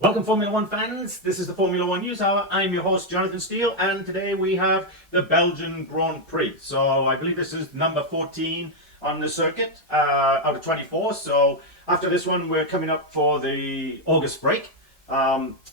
Welcome Formula One fans, this is the Formula One News Hour. I'm your host Jonathan Steele, and today we have the Belgian Grand Prix. So I believe this is number 14 on the circuit out of 24. So after this one we're coming up for the August break,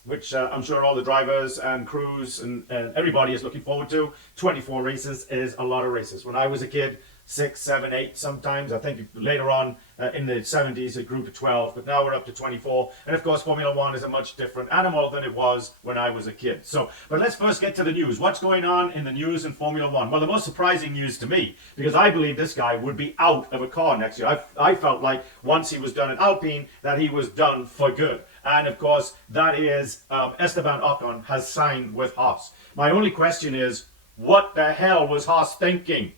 which I'm sure all the drivers and crews and everybody is looking forward to. 24 races is a lot of races. When I was a kid, 6, 7, 8 sometimes. I think later on in the 70s it grew to 12, but now we're up to 24. And of course Formula One is a much different animal than it was when I was a kid. But let's first get to the news. What's going on in the news in Formula One? Well, the most surprising news to me, because I believe this guy would be out of a car next year. I felt like once he was done at Alpine that he was done for good. And of course that is Esteban Ocon has signed with Haas. My only question is, what the hell was Haas thinking?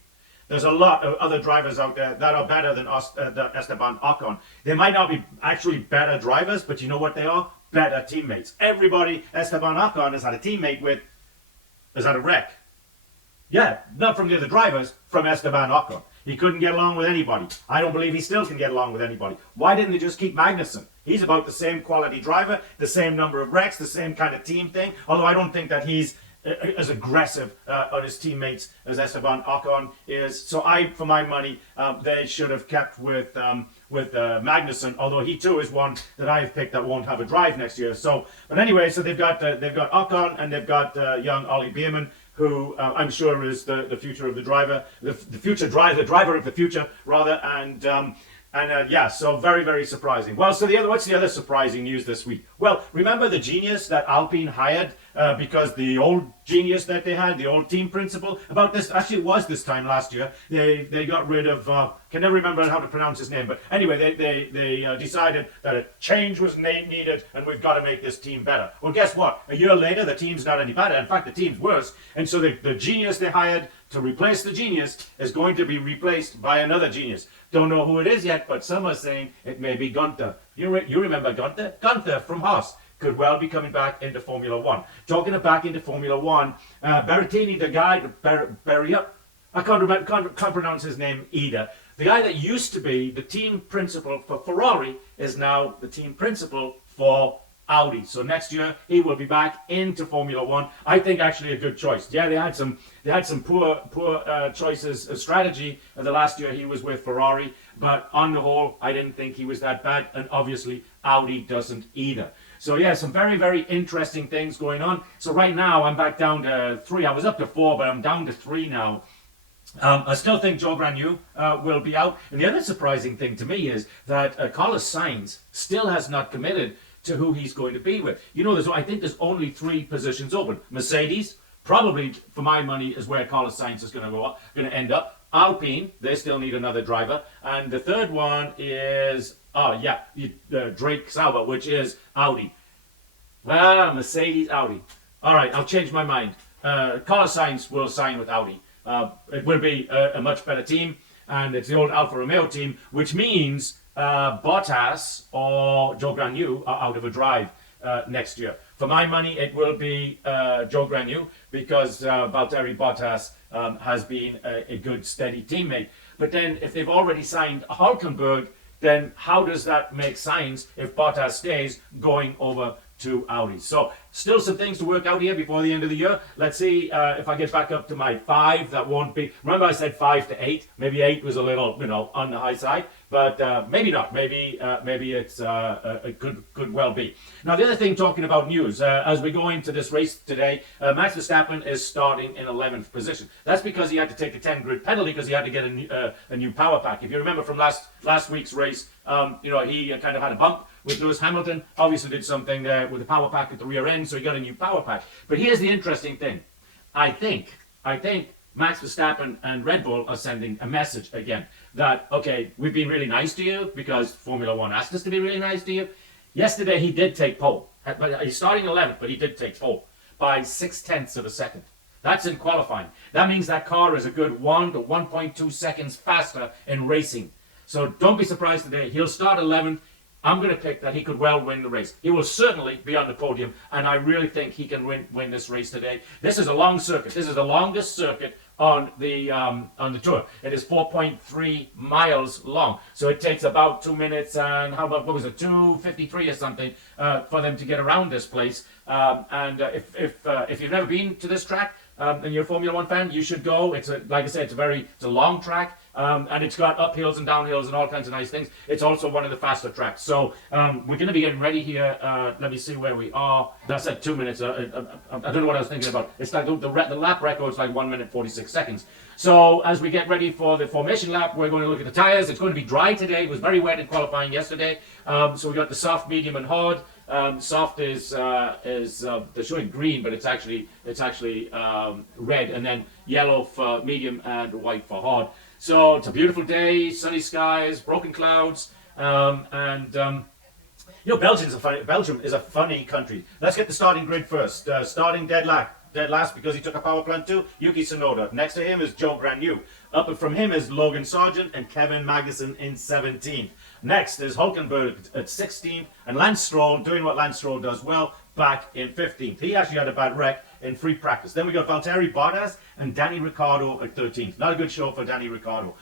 There's a lot of other drivers out there that are better than Esteban Ocon. They might not be actually better drivers, but you know what they are? Better teammates. Everybody Esteban Ocon has had a teammate with has had a wreck. Yeah, not from the other drivers, from Esteban Ocon. He couldn't get along with anybody. I don't believe he still can get along with anybody. Why didn't they just keep Magnussen? He's about the same quality driver, the same number of wrecks, the same kind of team thing, although I don't think that he's as aggressive on his teammates as Esteban Ocon is. So for my money, they should have kept with Magnussen, although he too is one that I have picked that won't have a drive next year. But anyway, so they've got Ocon and they've got young Ollie Beerman, who I'm sure is the future of the driver, the driver of the future rather, yeah, so very, very surprising. Well, so what's the other surprising news this week? Well, remember the genius that Alpine hired because the old genius that they had, the old team principal, about this, actually it was this time last year, they got rid of, can never remember how to pronounce his name, but anyway, they decided that a change was needed and we've got to make this team better. Well, guess what? A year later, the team's not any better. In fact, the team's worse. And so the genius they hired to replace the genius is going to be replaced by another genius. Don't know who it is yet, but some are saying it may be Gunther. You remember Gunther? Gunther from Haas could well be coming back into Formula One. Talking of back into Formula One, Berrettini, the guy, I can't pronounce his name either. The guy that used to be the team principal for Ferrari is now the team principal for Audi. So next year he will be back into Formula One. I think actually a good choice. Yeah, they had some poor choices of strategy the last year he was with Ferrari, but on the whole I didn't think he was that bad, and obviously Audi doesn't either. So yeah, some very, very interesting things going on. So right now I'm back down to 3. I was up to 4, but I'm down to 3 now. I still think Joe Granu will be out. And the other surprising thing to me is that Carlos Sainz still has not committed to who he's going to be with. You know, I think there's only 3 positions open. Mercedes, probably for my money, is where Carlos Sainz is going to end up. Alpine, they still need another driver. And the third one is, Drake Sauber, which is Audi. Well, Mercedes, Audi. All right, I'll change my mind. Carlos Sainz will sign with Audi. It will be a much better team, and it's the old Alfa Romeo team, which means Bottas or Joe Granu are out of a drive next year. For my money, it will be Joe Granu, because Valtteri Bottas has been a good, steady teammate. But then if they've already signed Hulkenberg, then how does that make Sainz, if Bottas stays, going over to Audi? So still some things to work out here before the end of the year. Let's see if I get back up to my 5. That won't be, remember I said 5 to 8. Maybe 8 was a little, on the high side, but maybe not. Maybe it's it could well be. Now the other thing, talking about news, as we go into this race today, Max Verstappen is starting in 11th position. That's because he had to take a 10-grid penalty because he had to get a new power pack. If you remember from last week's race, he kind of had a bump with Lewis Hamilton. Obviously did something there with the power pack at the rear end, so he got a new power pack. But here's the interesting thing. I think Max Verstappen and Red Bull are sending a message again that, okay, we've been really nice to you because Formula One asked us to be really nice to you. Yesterday he did take pole. He's starting 11th, but he did take pole by 0.6 of a second. That's in qualifying. That means that car is a good 1 to 1.2 seconds faster in racing. So don't be surprised today. He'll start 11th. I'm going to pick that he could well win the race. He will certainly be on the podium, and I really think he can win this race today. This is a long circuit. This is the longest circuit on the tour. It is 4.3 miles long, so it takes about 2 minutes and what was it, 2:53 or something for them to get around this place. If you've never been to this track and you're a Formula One fan, you should go. It's like I said, it's a long track. And it's got uphills and downhills and all kinds of nice things. It's also one of the faster tracks. So we're going to be getting ready here. Let me see where we are. That's at 2 minutes. I don't know what I was thinking about. It's like the lap record is like 1 minute 46 seconds. So as we get ready for the formation lap, we're going to look at the tires. It's going to be dry today. It was very wet in qualifying yesterday. So we got the soft, medium, and hard. Soft is they're showing green, but it's actually red, and then yellow for medium and white for hard. So it's a beautiful day, sunny skies, broken clouds, Belgium is a funny country. Let's get the starting grid first. Starting dead last because he took a power plant too, Yuki Tsunoda. Next to him is Joe Granu. Up from him is Logan Sargent and Kevin Magnussen in 17th. Next is Hulkenberg at 16th, and Lance Stroll doing what Lance Stroll does well, back in 15th. He actually had a bad wreck in free practice. Then we got Valtteri Bottas and Danny Ricciardo at 13th. Not a good show for Danny Ricciardo.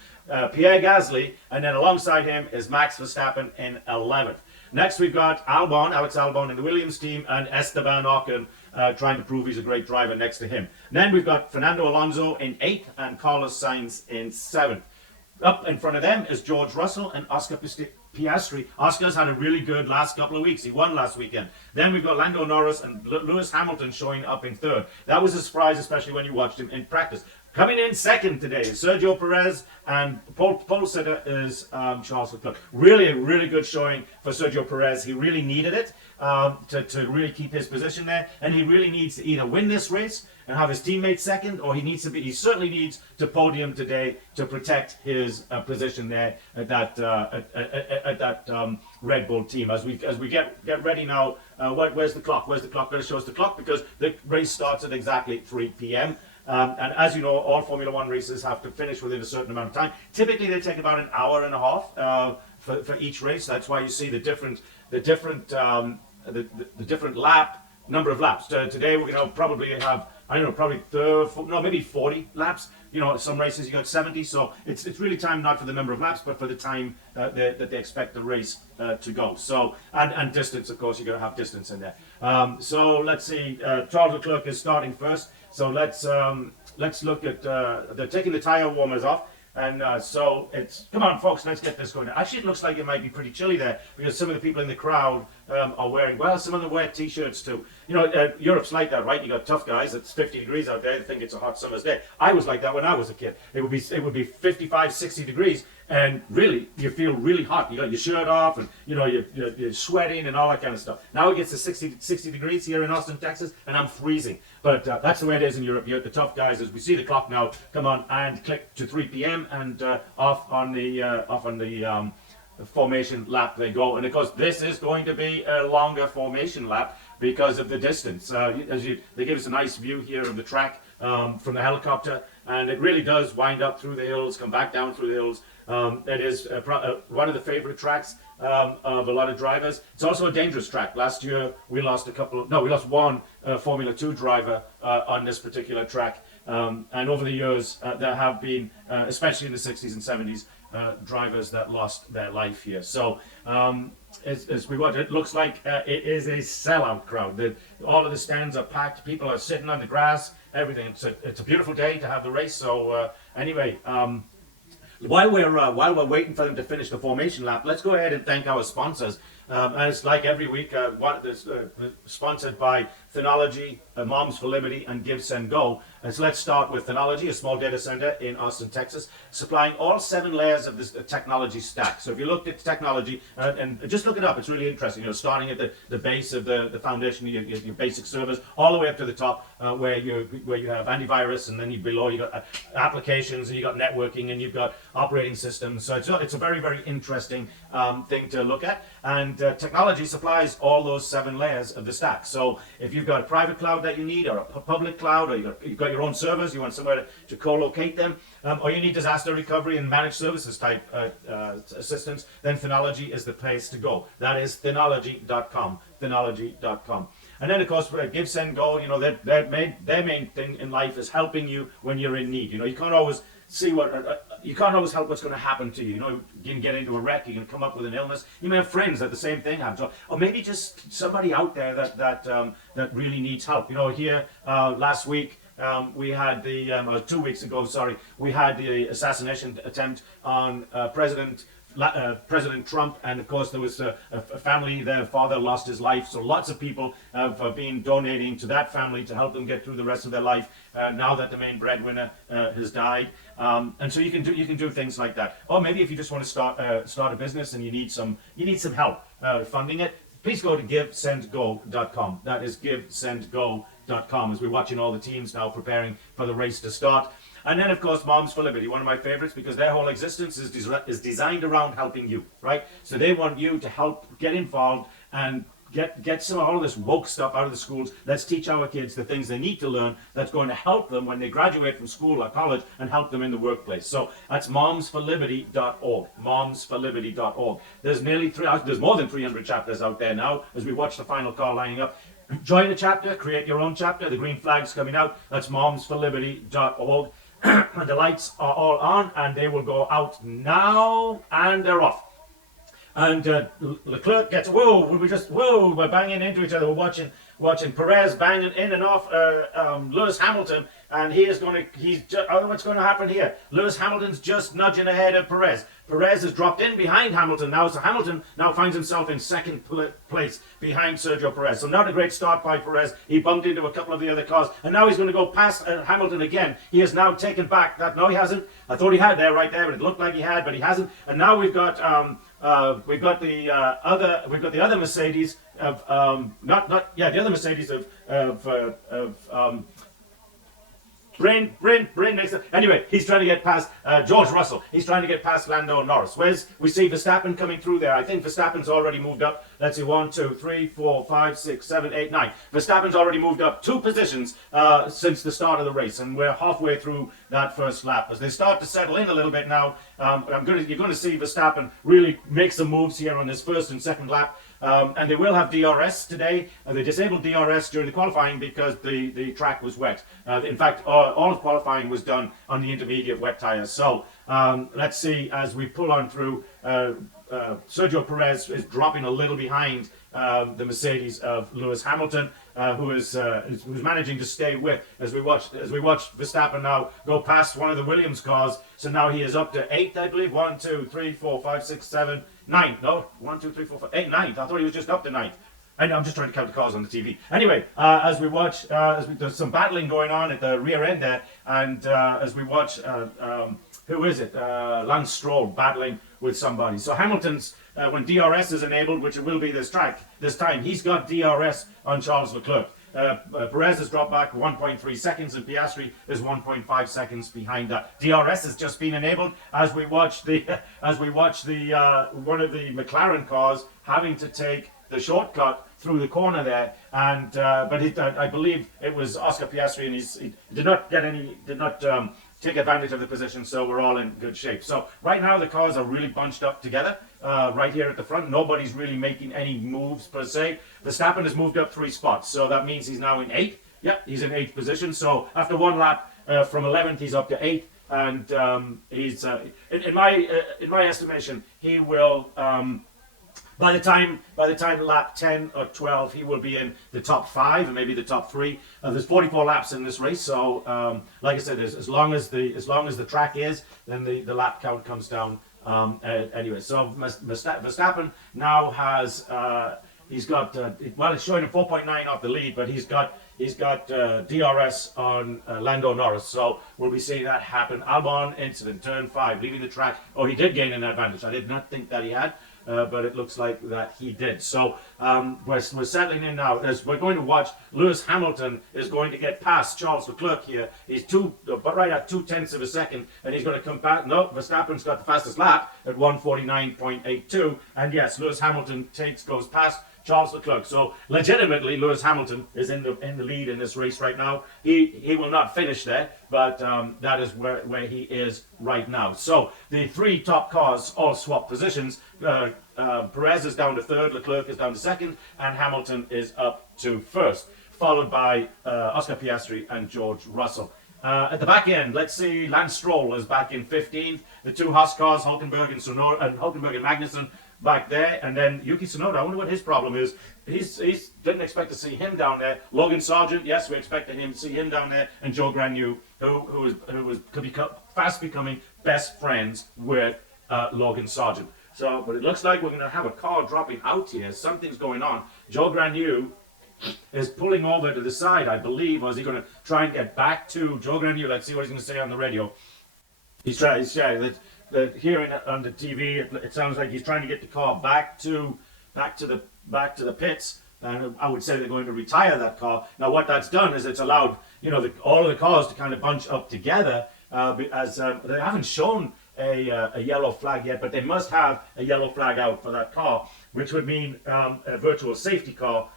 Pierre Gasly, and then alongside him is Max Verstappen in 11th. Next we've got Alex Albon in the Williams team, and Esteban Ocon trying to prove he's a great driver next to him. Then we've got Fernando Alonso in 8th and Carlos Sainz in 7th. Up in front of them is George Russell and Oscar Piastri. Oscar's had a really good last couple of weeks. He won last weekend. Then we've got Lando Norris and Lewis Hamilton showing up in 3rd. That was a surprise, especially when you watched him in practice. Coming in 2nd today is Sergio Perez, and pole sitter is Charles Leclerc. Really, a really good showing for Sergio Perez. He really needed it to really keep his position there, and he really needs to either win this race and have his teammates 2nd, or he certainly needs to podium today to protect his position there at that Red Bull team. As we get ready now, where's the clock? Where's the clock? Better show us the clock, because the race starts at exactly 3 p.m. And as you know, all Formula One races have to finish within a certain amount of time. Typically, they take about an hour and a half for each race. That's why you see the different number of laps. Today, we're going to probably have, maybe 40 laps. Some races you got 70, so it's really time not for the number of laps, but for the time that they expect the race to go. So and distance, of course, you're going to have distance in there. So let's see. Charles Leclerc is starting first. So let's look at they're taking the tire warmers off. And so come on, folks, let's get this going. Actually, it looks like it might be pretty chilly there, because some of the people in the crowd are wearing, some of them wear t-shirts too. Europe's like that, right? You got tough guys. It's 50 degrees out there. They think it's a hot summer's day. I was like that when I was a kid. It would be 55, 60 degrees, and really, you feel really hot. You got your shirt off, and you're sweating and all that kind of stuff. Now it gets to 60 degrees here in Austin, Texas, and I'm freezing. But that's the way it is in Europe. You're the tough guys. As we see the clock now, come on and click to 3 p.m. and off on the formation lap they go. And of course, this is going to be a longer formation lap because of the distance. They give us a nice view here of the track from the helicopter, and it really does wind up through the hills, come back down through the hills. It is one of the favorite tracks of a lot of drivers. It's also a dangerous track. Last year we lost one Formula 2 driver on this particular track. And over the years there have been, especially in the 60s and 70s, drivers that lost their life here. So as we watch, it looks like it is a sellout crowd. All of the stands are packed. People are sitting on the grass. Everything. It's a beautiful day to have the race. So anyway. While we're waiting for them to finish the formation lap, let's go ahead and thank our sponsors. And it's like every week, sponsored by Thenology, Moms for Liberty, and Give Send Go. And so let's start with Thenology, a small data center in Austin, Texas, supplying all 7 layers of this technology stack. So if you looked at technology, and just look it up, it's really interesting. Starting at the base of the foundation, your basic servers, all the way up to the top, where you have antivirus, and then below you got applications, and you got networking, and you've got operating systems. So it's a very, very interesting thing to look at. And technology supplies all those 7 layers of the stack. So if you've got a private cloud that you need, or a public cloud, or you've got your own servers, you want somewhere to co-locate them, or you need disaster recovery and managed services type assistance, then Thenology is the place to go. That is Thenology.com. Thenology.com. And then of course, give, send, go. You know, their main thing in life is helping you when you're in need. You know, you can't always see you can't always help what's going to happen to you. You know, you can get into a wreck, you can come up with an illness. You may have friends that the same thing happens, or maybe just somebody out there that really needs help. You know, here last week. We had or 2 weeks ago, sorry, we had the assassination attempt on President Trump, and of course there was a family, their father lost his life, so lots of people have been donating to that family to help them get through the rest of their life now that the main breadwinner has died. And so you can do things like that. Or maybe if you just want to start a business and you need some help funding it, please go to GiveSendGo.com. That is GiveSendGo.com, as we're watching all the teams now preparing for the race to start. And then, of course, Moms for Liberty, one of my favorites, because their whole existence is designed around helping you, right? So they want you to help get involved and get some of all of this woke stuff out of the schools. Let's teach our kids the things they need to learn that's going to help them when they graduate from school or college and help them in the workplace. So that's momsforliberty.org, momsforliberty.org. There's more than 300 chapters out there now as we watch the final call lining up. Join a chapter, create your own chapter. The green flag's coming out. That's momsforliberty.org. And the lights are all on and they will go out now, and they're off. And Leclerc gets, we're banging into each other. We're watching Perez banging in and off Lewis Hamilton, and what's going to happen here? Lewis Hamilton's just nudging ahead of Perez. Perez has dropped in behind Hamilton now, so Hamilton now finds himself in second place behind Sergio Perez. So not a great start by Perez. He bumped into a couple of the other cars, and now he's going to go past Hamilton again. He has now taken back that. No, he hasn't. I thought he had right there, but it looked like he had, but he hasn't. And now we've got the other Mercedes of the other Mercedes of Brain makes it. Anyway, he's trying to get past George Russell. He's trying to get past Lando Norris. We see Verstappen coming through there. I think Verstappen's already moved up. Let's see, 1, 2, 3, 4, 5, 6, 7, 8, 9. Verstappen's already moved up 2 positions since the start of the race, and we're halfway through that first lap. As they start to settle in a little bit now, you're going to see Verstappen really make some moves here on his first and second lap. And they will have DRS today. They disabled DRS during the qualifying because the track was wet. In fact, all of qualifying was done on the intermediate wet tyres. So let's see as we pull on through. Sergio Perez is dropping a little behind the Mercedes of Lewis Hamilton, who's managing to stay with as we watch Verstappen now go past one of the Williams cars. So now he is up to 8th, I believe. 1, 2, 3, 4, 5, 6, 7, 9. No, 1, 2, 3, 4, 5, 8, 9th. I thought he was just up to 9th. I'm just trying to count the cars on the TV. Anyway, as we watch, there's some battling going on at the rear end there, and as we watch, who is it? Lance Stroll battling with somebody. So Hamilton's, when DRS is enabled, which it will be this time, he's got DRS on Charles Leclerc. Perez has dropped back 1.3 seconds, and Piastri is 1.5 seconds behind that. DRS has just been enabled as we watch the one of the McLaren cars having to take the shortcut through the corner there, and but I believe it was Oscar Piastri, and he did not take advantage of the position, so we're all in good shape. So right now the cars are really bunched up together right here at the front. Nobody's really making any moves per se. Verstappen has moved up 3 spots, so that means he's now in 8th. Yeah, he's in 8th position. So after 1 lap from 11th, he's up to 8th, and he's in my estimation, he will. By the time lap 10 or 12, he will be in the top 5 and maybe the top 3. There's 44 laps in this race, so like I said, as long as the track is, then the lap count comes down anyway. So Verstappen now has he's got it's showing a 4.9 off the lead, but he's got DRS on Lando Norris, so we'll be seeing that happen. Albon incident, turn 5, leaving the track. Oh, he did gain an advantage. I did not think that he had. But it looks like that he did. So we're settling in now. As we're going to watch, Lewis Hamilton is going to get past Charles Leclerc here. He's right at 0.2 of a second, and he's going to come back. No, Verstappen's got the fastest lap at 1:49.82, and yes, Lewis Hamilton goes past Charles Leclerc. So legitimately, Lewis Hamilton is in the lead in this race right now. He will not finish there, but that is where he is right now. So the 3 top cars all swap positions. Perez is down to third, Leclerc is down to second, and Hamilton is up to first, followed by Oscar Piastri and George Russell. At the back end, let's see, Lance Stroll is back in 15th. The two Haas cars, Hulkenberg and Magnussen, back there, and then Yuki Tsunoda. I wonder what his problem is. He's didn't expect to see him down there. Logan Sargent, yes, we expected him to see him down there, and Joe Granu, who could become fast becoming best friends with Logan Sargent. So, but it looks like we're going to have a car dropping out here. Something's going on. Joe Granu is pulling over to the side, I believe, or is he going to try and get back to Joe Granu? Let's see what he's going to say on the radio. He's trying hearing it on the TV, it sounds like he's trying to get the car back to the pits, and I would say they're going to retire that car. Now, what that's done is it's allowed all of the cars to kind of bunch up together, as they haven't shown a yellow flag yet, but they must have a yellow flag out for that car, which would mean a virtual safety car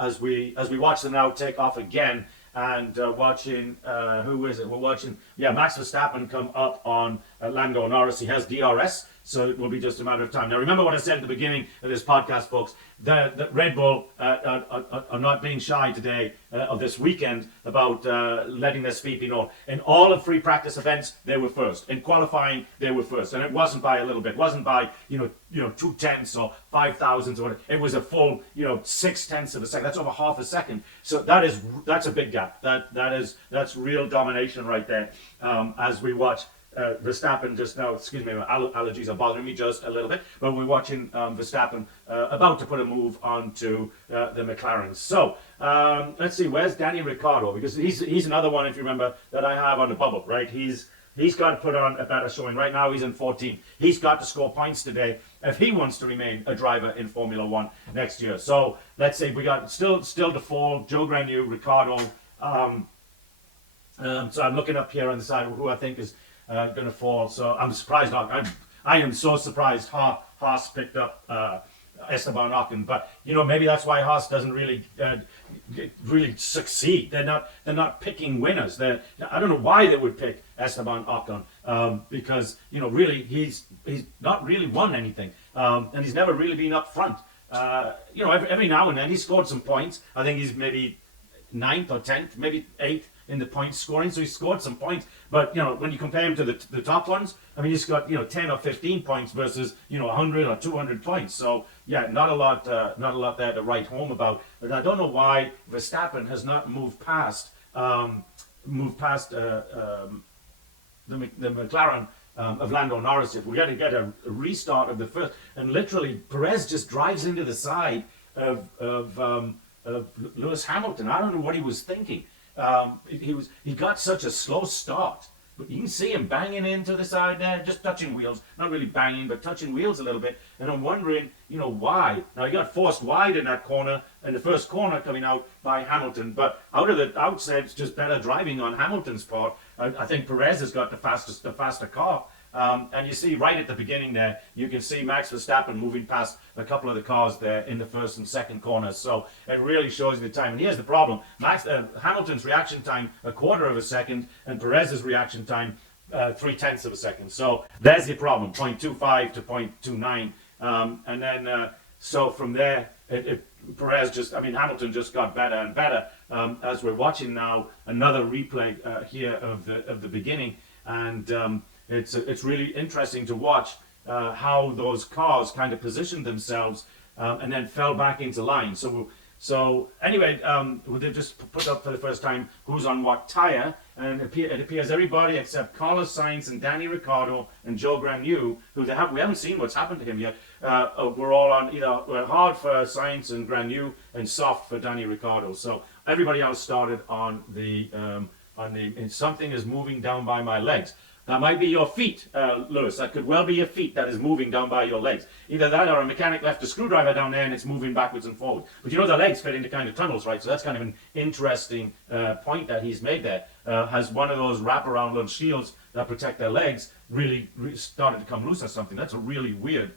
as we watch them now take off again. And watching, who is it? We're watching, Max Verstappen come up on Lando Norris. He has DRS, so it will be just a matter of time. Now, remember what I said at the beginning of this podcast, folks, that Red Bull are not being shy today of this weekend about letting their speed be known. In all of free practice events, they were first. In qualifying, they were first. And it wasn't by a little bit. It wasn't by, 2/10 or 5,000 or whatever. It was a full, 6/10 of a second. That's over half a second. So that's a big gap. That's real domination right there. As we watch Verstappen just now, excuse me, my allergies are bothering me just a little bit, but we're watching Verstappen about to put a move onto the McLarens. So let's see, where's Danny Ricciardo? Because he's another one, if you remember, that I have on the bubble, right? He's got to put on a better showing. Right now he's in 14th. He's got to score points today if he wants to remain a driver in Formula One next year. So let's see, we got still to fall, Joe Granu, Ricciardo. So I'm looking up here on the side who I think is going to fall. So I'm surprised. I am so surprised Haas picked up Esteban Ocon, but maybe that's why Haas doesn't really succeed. They're not picking winners. I don't know why they would pick Esteban Ocon, because really he's not really won anything, and he's never really been up front. Every now and then he scored some points. I think he's maybe 9th or 10th, maybe 8th in the point scoring, so he scored some points. But when you compare him to the top ones, I mean, he's got 10 or 15 points versus 100 or 200 points. So not a lot there to write home about. But I don't know why Verstappen has not moved past the McLaren of Lando Norris. If we got to get a restart of the first, and literally Perez just drives into the side of Lewis Hamilton. I don't know what he was thinking. He got such a slow start, but you can see him banging into the side there, just touching wheels, not really banging, but touching wheels a little bit. And I'm wondering, why? Now he got forced wide in that corner, in the first corner coming out by Hamilton. But out of the outside, it's just better driving on Hamilton's part. I think Perez has got the faster car. And you see right at the beginning there, you can see Max Verstappen moving past a couple of the cars there in the first and second corners. So it really shows you the time. And here's the problem. Hamilton's reaction time, 1/4 of a second, and Perez's reaction time, 3/10 of a second. So there's the problem, 0.25 to 0.29. And then, so from there, Hamilton just got better and better. As we're watching now, another replay here of the beginning. And it's really interesting to watch how those cars kind of positioned themselves and then fell back into line. So anyway, they've just put up for the first time who's on what tire, and it appears everybody except Carlos Sainz and Danny Ricciardo and Joe Granu, we haven't seen what's happened to him yet. We're all on we're hard for Sainz and Granu and soft for Danny Ricciardo. So everybody else started on the and something is moving down by my legs. That might be your feet, Lewis. That could well be your feet that is moving down by your legs. Either that or a mechanic left a screwdriver down there and it's moving backwards and forward. But the legs fit into kind of tunnels, right? So that's kind of an interesting point that he's made there. Has one of those wraparound little shields that protect their legs really started to come loose or something? That's a really weird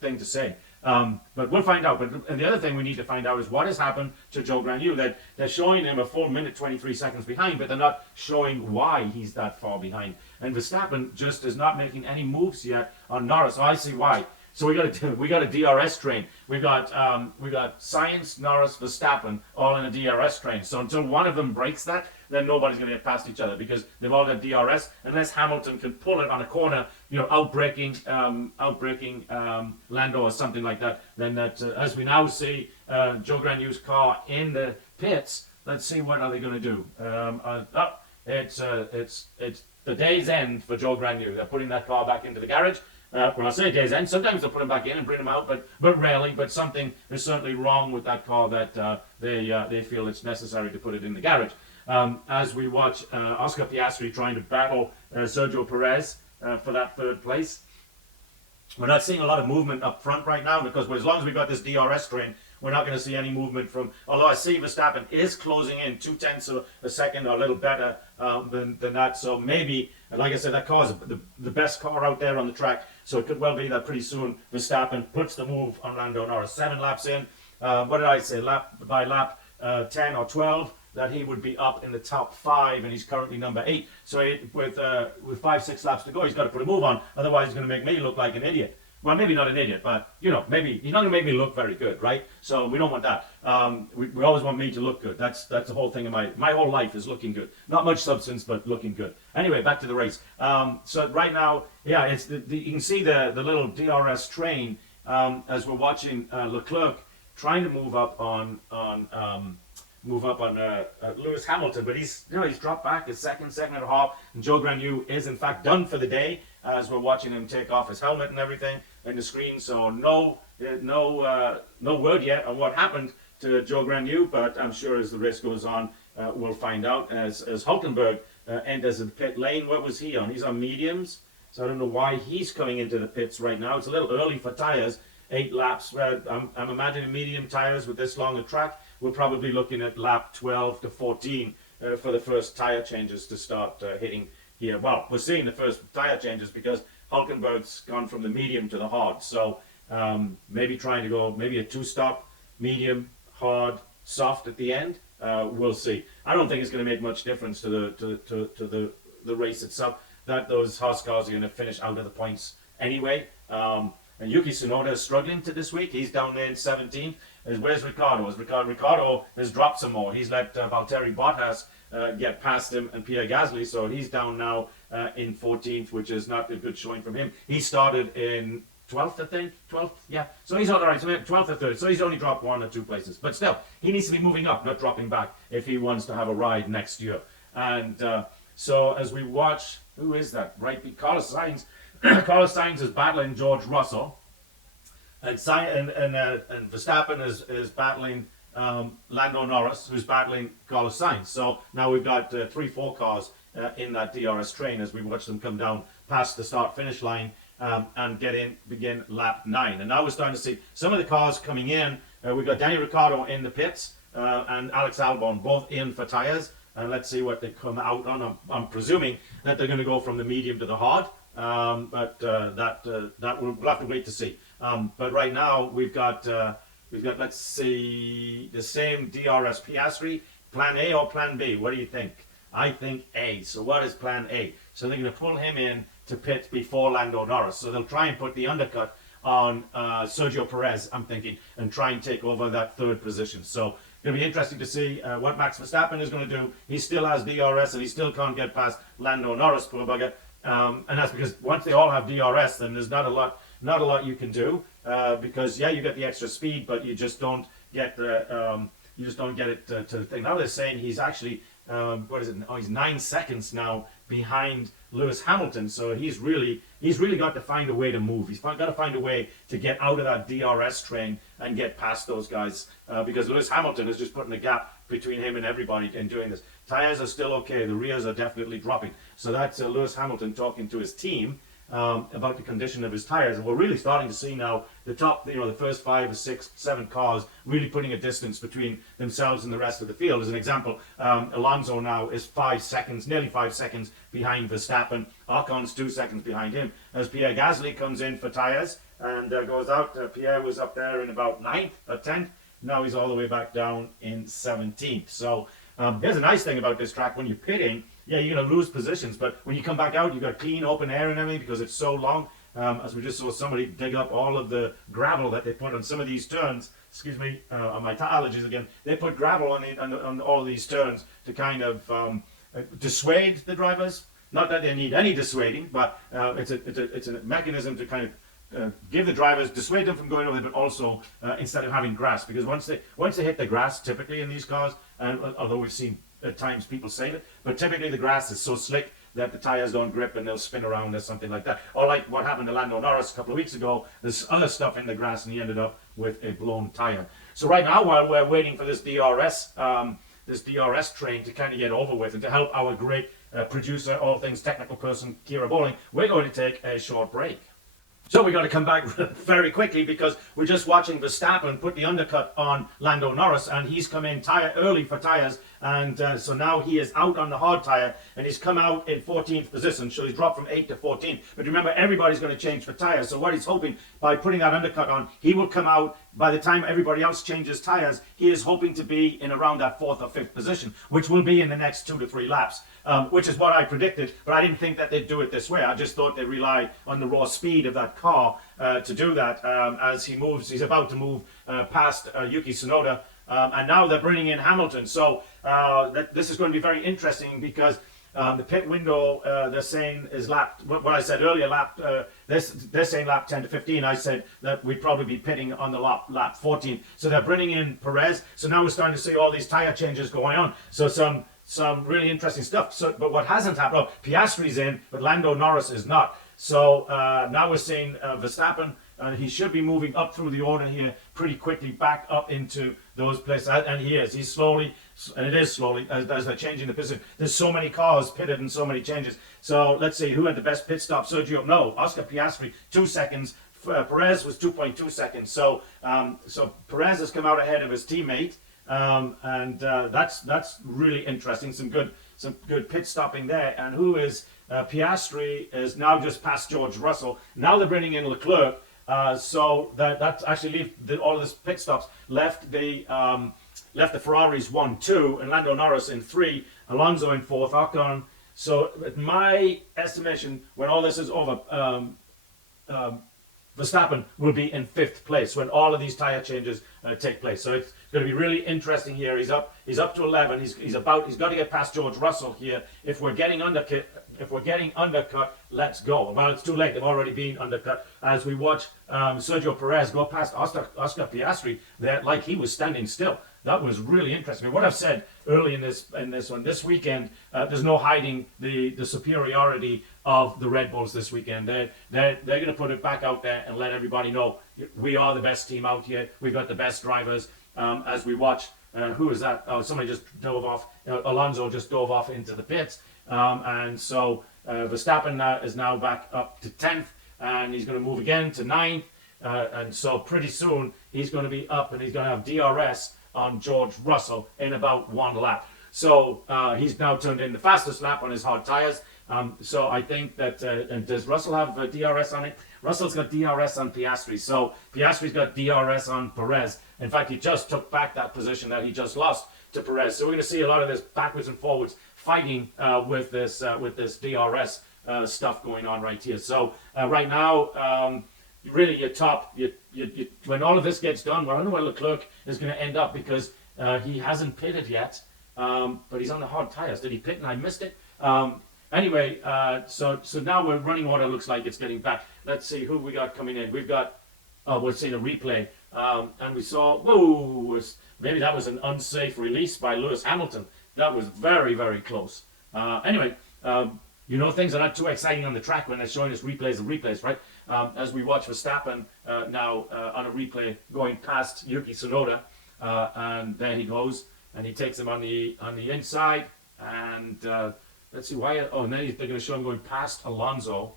thing to say. But we'll find out. And the other thing we need to find out is what has happened to Joe Granu. That they're showing him a full minute 23 seconds behind, but they're not showing why he's that far behind. And Verstappen just is not making any moves yet on Norris. So I see why. So we got a DRS train. We got Sainz, Norris, Verstappen all in a DRS train. So until one of them breaks that, then nobody's going to get past each other because they've all got DRS. Unless Hamilton can pull it on a corner, outbraking Lando or something like that. Then that, as we now see Joe Granew's car in the pits. Let's see what are they going to do. It's the day's end for Joe Granew. They're putting that car back into the garage. When I say day's end, sometimes they'll put him back in and bring him out, but rarely. But something is certainly wrong with that car that they feel it's necessary to put it in the garage. As we watch Oscar Piastri trying to battle Sergio Perez for that third place. We're not seeing a lot of movement up front right now because as long as we've got this DRS train, we're not going to see any movement from, although I see Verstappen is closing in 0.2 of a second or a little better than that. So maybe, like I said, that car is the best car out there on the track. So it could well be that pretty soon Verstappen puts the move on Lando Norris. 7 laps in, what did I say, lap by lap 10 or 12, that he would be up in the top 5, and he's currently number 8. So with 5-6 laps to go, he's got to put a move on. Otherwise, he's going to make me look like an idiot. Well, maybe not an idiot, but, maybe he's not going to make me look very good, right? So we don't want that. We always want me to look good. That's the whole thing of my whole life is looking good. Not much substance, but looking good. Anyway, back to the race. So right now, yeah, it's you can see the little DRS train as we're watching Leclerc trying to move up on Lewis Hamilton, but he's dropped back a second and a half, and Joe Granew is in fact done for the day as we're watching him take off his helmet and everything in the screen. So no word yet on what happened to Joe Granew, but I'm sure as the race goes on, we'll find out. As Hulkenberg enters the pit lane, what was he on? He's on mediums, so I don't know why he's coming into the pits right now. It's a little early for tires. 8 laps. I'm imagining medium tires with this long a track. We're probably looking at lap 12 to 14 for the first tire changes to start hitting here. Well, we're seeing the first tire changes because Hulkenberg's gone from the medium to the hard. So maybe trying to go maybe a 2-stop, medium, hard, soft at the end. We'll see. I don't think it's going to make much difference to the race itself. That those Haas cars are going to finish out of the points anyway. And Yuki Tsunoda is struggling to this week. He's down there in 17th. Where's Ricciardo? Ricciardo has dropped some more. He's let Valtteri Bottas get past him and Pierre Gasly, so he's down now in 14th, which is not a good showing from him. He started in 12th, I think. 12th, yeah. So he's all right. So 12th or 3rd. So he's only dropped 1 or 2 places. But still, he needs to be moving up, not dropping back, if he wants to have a ride next year. And so as we watch, who is that? Right, Carlos Sainz. Carlos Sainz is battling George Russell, and Verstappen is battling Lando Norris, who's battling Carlos Sainz. So now we've got 3-4 cars in that DRS train as we watch them come down past the start-finish line and begin lap 9. And now we're starting to see some of the cars coming in. We've got Danny Ricciardo in the pits and Alex Albon both in for tires. And let's see what they come out on. I'm presuming that they're going to go from the medium to the hard. But that we'll have to wait to see. But right now we've got let's see, the same DRS Piastri. Plan A or Plan B? What do you think? I think A. So what is Plan A? So they're going to pull him in to pit before Lando Norris. So they'll try and put the undercut on Sergio Perez, I'm thinking, and try and take over that 3rd position. So it's going to be interesting to see what Max Verstappen is going to do. He still has DRS and he still can't get past Lando Norris, poor bugger. And that's because once they all have DRS, then there's not a lot you can do because you get the extra speed, but you just don't get it to the thing. Now they're saying he's actually he's 9 seconds now behind Lewis Hamilton, so he's really got to find a way to move. He's got to find a way to get out of that DRS train and get past those guys because Lewis Hamilton is just putting a gap between him and everybody in doing this. Tires are still okay. The rears are definitely dropping. So that's Lewis Hamilton talking to his team about the condition of his tires. And we're really starting to see now the top, the first 5 or 6, 7 cars really putting a distance between themselves and the rest of the field. As an example, Alonso now is 5 seconds, nearly 5 seconds behind Verstappen. Ocon's 2 seconds behind him. As Pierre Gasly comes in for tires and goes out, Pierre was up there in about 9th or 10th. Now he's all the way back down in 17th. So here's a nice thing about this track. When you're pitting, you're going to lose positions. But when you come back out, you've got clean, open air and everything because it's so long. as we just saw somebody dig up all of the gravel that they put on some of these turns. Excuse me, on my allergies again. They put gravel on all of these turns to kind of dissuade the drivers. Not that they need any dissuading, but it's a mechanism to kind of give the drivers, dissuade them from going over there, but also instead of having grass, because once they hit the grass, typically in these cars, and although we've seen at times people save it, but typically the grass is so slick that the tires don't grip and they'll spin around or something like that. Or like what happened to Lando Norris a couple of weeks ago, there's other stuff in the grass and he ended up with a blown tire. So right now, while we're waiting for this DRS train to kind of get over with and to help our great producer, all things technical person, Kira Bowling, we're going to take a short break. So we got to come back very quickly because we're just watching Verstappen put the undercut on Lando Norris, and he's come in early for tires, and so now he is out on the hard tire, and he's come out in 14th position, so he's dropped from 8 to 14. But remember, everybody's going to change for tires, so what he's hoping, by putting that undercut on, he will come out, by the time everybody else changes tires, he is hoping to be in around that 4th or 5th position, which will be in the next 2 to 3 laps. Which is what I predicted, but I didn't think that they'd do it this way. I just thought they'd rely on the raw speed of that car to do that as he moves. He's about to move past Yuki Tsunoda, and now they're bringing in Hamilton. So this is going to be very interesting because the pit window, they're saying is lap, what I said earlier, they're saying lap 10 to 15. I said that we'd probably be pitting on the lap 14. So they're bringing in Perez. So now we're starting to see all these tire changes going on. So some really interesting stuff. So, but what hasn't happened, Piastri's in, but Lando Norris is not. So now we're seeing Verstappen, he should be moving up through the order here pretty quickly back up into those places. And he is. He's slowly, and it is slowly, as they're changing the position. There's so many cars pitted and so many changes. So let's see, who had the best pit stop? Sergio, no, Oscar Piastri, 2 seconds. Perez was 2.2 seconds. So Perez has come out ahead of his teammate. And that's really interesting. Some good pit stopping there. And who is Piastri is now just past George Russell. Now they're bringing in Leclerc. So that actually all of this pit stops left the Ferraris 1-2 and Lando Norris in 3, Alonso in 4th, Ocon. So at my estimation, when all this is over, Verstappen will be in 5th place when all of these tire changes take place. So it's going to be really interesting here. He's up to 11. He's got to get past George Russell here. If we're getting undercut, let's go. Well, it's too late. They've already been undercut. As we watch Sergio Perez go past Oscar Piastri, there like he was standing still. That was really interesting. What I've said early in this one, this weekend, there's no hiding the superiority of the Red Bulls this weekend. They're going to put it back out there and let everybody know we are the best team out here. We've got the best drivers. As we watch, who is that? Oh, somebody just dove off. Alonso just dove off into the pits, and so Verstappen is now back up to 10th, and he's going to move again to 9th, and so pretty soon he's going to be up, and he's going to have DRS on George Russell in about 1 lap. So he's now turned in the fastest lap on his hard tires. So I think that, and does Russell have DRS on it? Russell's got DRS on Piastri. So Piastri's got DRS on Perez. In fact, he just took back that position that he just lost to Perez. So we're going to see a lot of this backwards and forwards fighting with this DRS stuff going on right here. So right now, really your top, when all of this gets done, well, I don't know where Leclerc is going to end up because he hasn't pitted yet, but he's on the hard tires. Did he pit and I missed it? Anyway, so now we're running order. Looks like it's getting back. Let's see who we got coming in. We've got, we're seeing a replay, and we saw, maybe that was an unsafe release by Lewis Hamilton. That was very, very close. Anyway, things are not too exciting on the track when they're showing us replays of replays, right? As we watch Verstappen now on a replay going past Yuki Tsunoda, and there he goes, and he takes him on the inside, and let's see why. Oh, and then they're going to show him going past Alonso.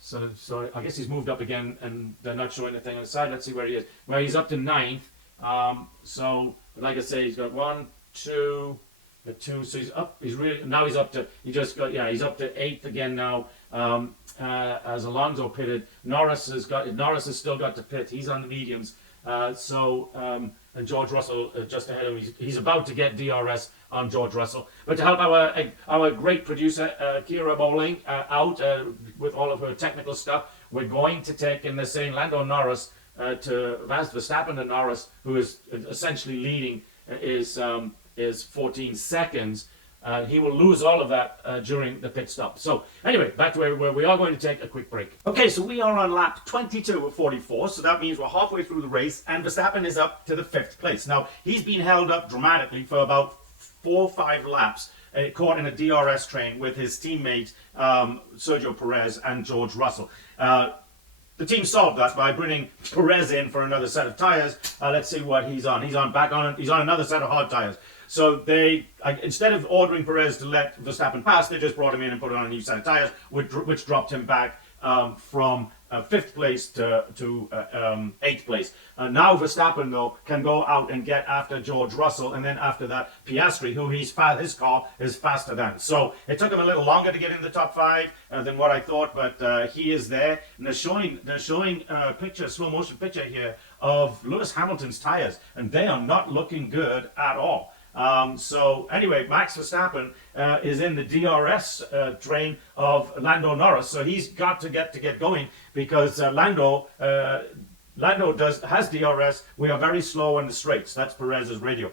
So I guess he's moved up again, and they're not showing anything on the side. Let's see where he is. Well, he's up to 9th. So like I say, he's got 1, 2. So he's up. He's up to. He's up to 8th again now. As Alonso pitted, Norris has still got to pit. He's on the mediums. And and George Russell just ahead of him. He's about to get DRS on George Russell. But to help our great producer, Kira Bowling, out with all of her technical stuff, we're going to take, and they're saying Lando Norris to Max Verstappen and Norris, who is essentially leading, is 14 seconds. He will lose all of that during the pit stop. So anyway, back to where we are going to take a quick break. Okay, so we are on lap 22 of 44, so that means we're halfway through the race, and Verstappen is up to the 5th place. Now, he's been held up dramatically for about 4 or 5 laps, caught in a DRS train with his teammates Sergio Perez and George Russell. The team solved that by bringing Perez in for another set of tires. Let's see what he's on. He's on another set of hard tires. So they, instead of ordering Perez to let Verstappen pass, they just brought him in and put on a new set of tires, which dropped him back from 5th place to 8th place. Now Verstappen, though, can go out and get after George Russell, and then after that, Piastri, who his car is faster than. So it took him a little longer to get in the top 5 than what I thought, but he is there. And they're showing a picture, slow motion picture here of Lewis Hamilton's tires, and they are not looking good at all. So anyway, Max Verstappen is in the DRS train of Lando Norris, so he's got to get going because Lando has DRS. We are very slow in the straights. That's Perez's radio.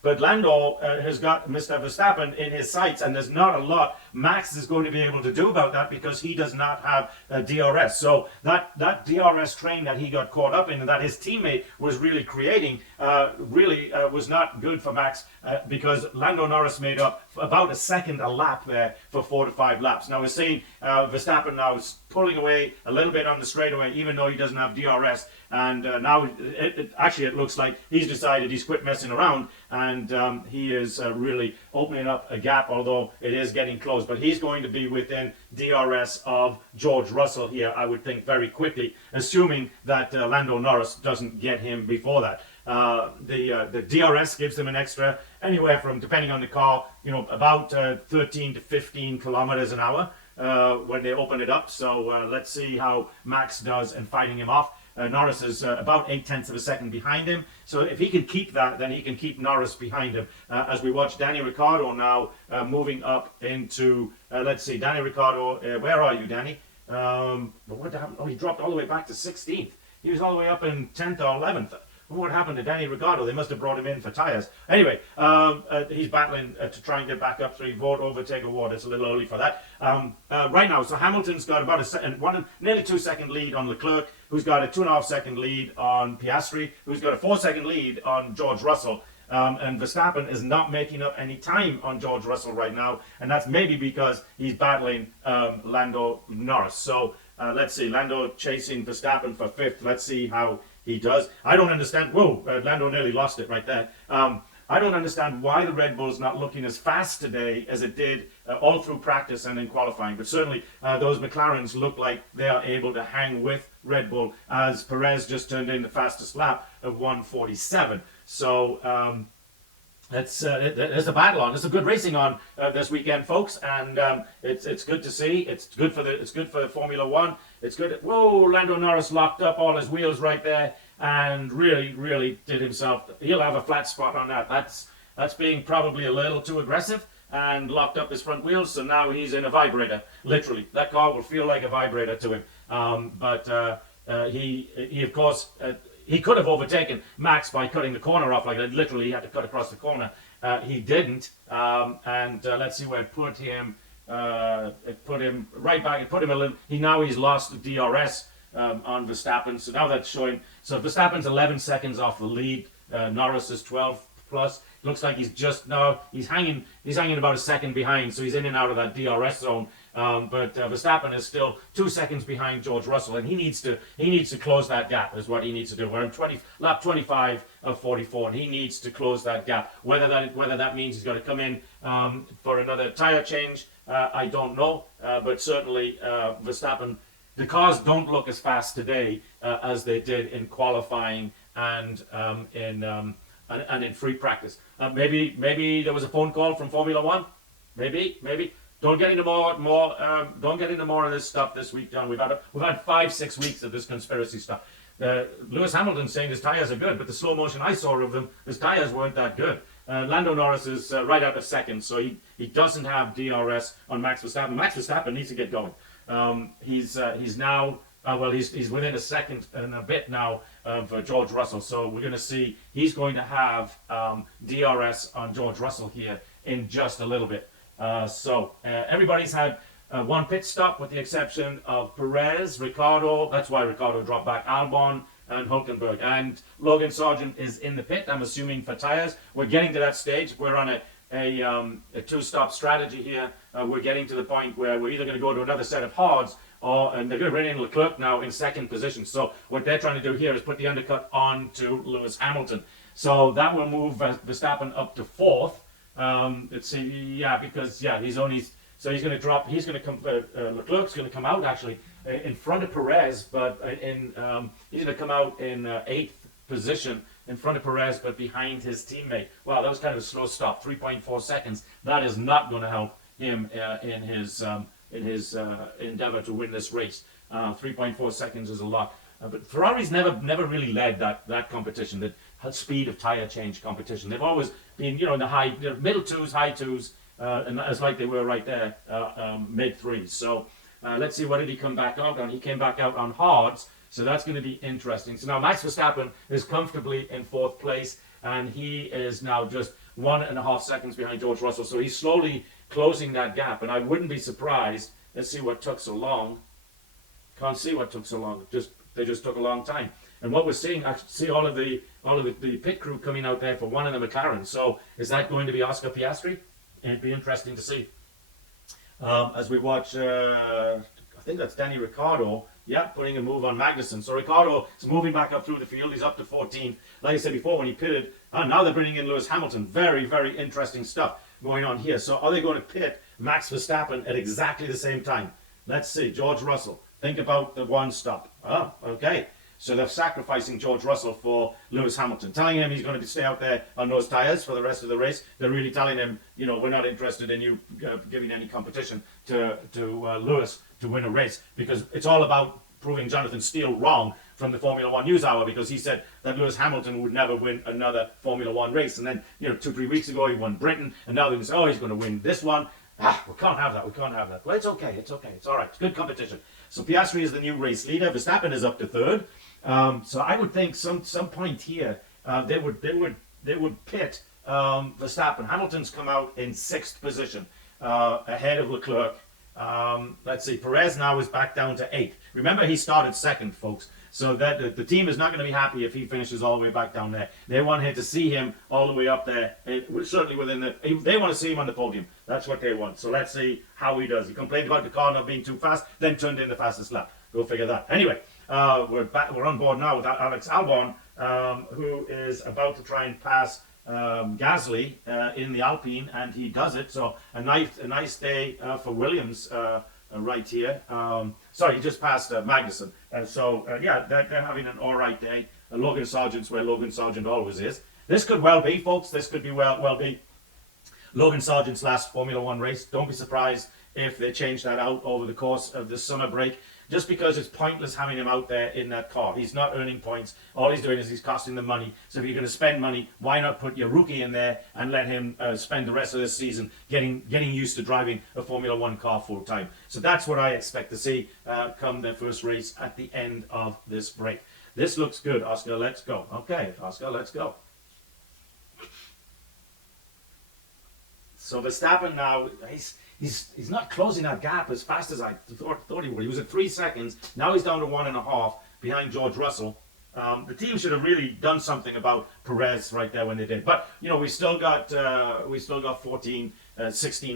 But Lando has got Mr. Verstappen in his sights, and there's not a lot Max is going to be able to do about that because he does not have DRS. So that DRS train that he got caught up in and that his teammate was really creating was not good for Max because Lando Norris made up about a second a lap there for 4 to 5 laps. Now we're seeing Verstappen now is pulling away a little bit on the straightaway, even though he doesn't have DRS. And now it looks like he's decided he's quit messing around, and he is really opening up a gap, although it is getting close. But he's going to be within DRS of George Russell here, I would think, very quickly, assuming that Lando Norris doesn't get him before that. The DRS gives them an extra, anywhere from, depending on the car, about 13 to 15 kilometers an hour when they open it up. So let's see how Max does in fighting him off. Norris is about 0.8 of a second behind him. So if he can keep that, then he can keep Norris behind him. As we watch Danny Ricciardo now moving up into, let's see, Danny Ricciardo, where are you, Danny? What happened? Oh, he dropped all the way back to 16th. He was all the way up in 10th or 11th. What happened to Danny Ricciardo? They must have brought him in for tyres. Anyway, he's battling to try and get back up 3, overtake award. It's a little early for that. Right now, so Hamilton's got about nearly 2 second lead on Leclerc, who's got a 2.5 second lead on Piastri, who's got a 4 second lead on George Russell. And Verstappen is not making up any time on George Russell right now, and that's maybe because he's battling Lando Norris. So let's see, Lando chasing Verstappen for 5th. Let's see how he does. I don't understand. Whoa, Lando nearly lost it right there. I don't understand why the Red Bull's not looking as fast today as it did all through practice and in qualifying. But certainly those McLarens look like they are able to hang with Red Bull, as Perez just turned in the fastest lap of 1:47. So there's a battle on. There's a good racing on this weekend, folks, and it's good to see. It's good for Formula One. It's good. Whoa, Lando Norris locked up all his wheels right there, and really did himself. He'll have a flat spot on that. That's being probably a little too aggressive, and locked up his front wheels. So now he's in a vibrator. Literally, that car will feel like a vibrator to him. But he of course. He could have overtaken Max by cutting the corner off like that. Literally, he had to cut across the corner. He didn't. And let's see where it put him. It put him right back. It put him a little. He's lost the DRS on Verstappen. So now that's showing. So Verstappen's 11 seconds off the lead. Norris is 12 plus. Looks like he's hanging about a second behind. So he's in and out of that DRS zone. But Verstappen is still 2 seconds behind George Russell, and he needs to close that gap. Is what he needs to do. We're on lap 25 of 44, and he needs to close that gap. Whether that means he's got to come in for another tire change, I don't know. But certainly Verstappen, the cars don't look as fast today as they did in qualifying and in free practice. Maybe there was a phone call from Formula One. Maybe. Don't get into more of this stuff this week, John. We've had 5-6 weeks of this conspiracy stuff. Lewis Hamilton saying his tyres are good, but the slow motion I saw of them, his tyres weren't that good. Lando Norris is right out of second, so he doesn't have DRS on Max Verstappen. Max Verstappen needs to get going. He's now he's within a second and a bit now of George Russell, so we're going to see he's going to have DRS on George Russell here in just a little bit. Everybody's had one pit stop with the exception of Perez, Ricciardo. That's why Ricciardo dropped back. Albon and Hulkenberg, and Logan Sargent is in the pit, I'm assuming, for tires. We're getting to that stage. We're on a two-stop strategy here. We're getting to the point where we're either going to go to another set of hards, and they're going to bring in Leclerc now in second position. So what they're trying to do here is put the undercut onto Lewis Hamilton. So that will move Verstappen up to fourth. Let's see, because he's only, so he's going to drop. He's going to come. Leclerc's going to come out actually in front of Perez, but he's going to come out in eighth position in front of Perez, but behind his teammate. Wow, that was kind of a slow stop, 3.4 seconds. That is not going to help him in his endeavor to win this race. 3.4 seconds is a lot. But Ferrari's never really led that competition, that speed of tire change competition. They've always been, in the middle twos, high twos, and as like they were right there, mid threes. So let's see, what did he come back out on? He came back out on hards, so that's going to be interesting. So now Max Verstappen is comfortably in fourth place, and he is now just 1.5 seconds behind George Russell. So he's slowly closing that gap, and I wouldn't be surprised. Let's see what took so long. Can't see what took so long. They just took a long time. And what we're seeing, I see all of the pit crew coming out there for one of the McLaren. So is that going to be Oscar Piastri? It'd be interesting to see. As we watch, I think that's Danny Ricciardo, putting a move on Magnussen. So Ricciardo is moving back up through the field. He's up to 14. Like I said before, when he pitted, now they're bringing in Lewis Hamilton. Very, very interesting stuff going on here. So are they going to pit Max Verstappen at exactly the same time? Let's see. George Russell. Think about the one stop. Oh, okay. So they're sacrificing George Russell for Lewis Hamilton, telling him he's going to stay out there on those tyres for the rest of the race. They're really telling him, we're not interested in you giving any competition to Lewis to win a race, because it's all about proving Jonathan Steele wrong from the Formula One News Hour, because he said that Lewis Hamilton would never win another Formula One race. And then, 2-3 weeks ago, he won Britain, and now they're going to say, he's going to win this one. We can't have that. We can't have that. Well, it's okay. It's okay. It's all right. It's good competition. So Piastri is the new race leader. Verstappen is up to third. So I would think some point here they would pit Verstappen. Hamilton's come out in sixth position ahead of Leclerc. Let's see. Perez now is back down to eighth. Remember, he started second, folks. So that the team is not going to be happy if he finishes all the way back down there. They want him to see him all the way up there. Certainly they want to see him on the podium. That's what they want. So let's see how he does. He complained about the car not being too fast, then turned in the fastest lap. Go figure that. Anyway, we're on board now with Alex Albon, who is about to try and pass Gasly in the Alpine, and he does it. So a nice day for Williams. Right here. Sorry, he just passed Magnussen. They're having an all right day. Logan Sargent's where Logan Sargent always is. This could well be, folks. This could be well be Logan Sargent's last Formula One race. Don't be surprised if they change that out over the course of the summer break, just because it's pointless having him out there in that car. He's not earning points. All he's doing is he's costing them money. So if you're going to spend money, why not put your rookie in there and let him spend the rest of this season getting used to driving a Formula One car full time? So that's what I expect to see come their first race at the end of this break. This looks good, Oscar. Let's go. Okay, Oscar, let's go. So Verstappen now, he's not closing that gap as fast as I thought he would. He was at 3 seconds. Now he's down to 1.5 behind George Russell. The team should have really done something about Perez right there when they did. But we still got 16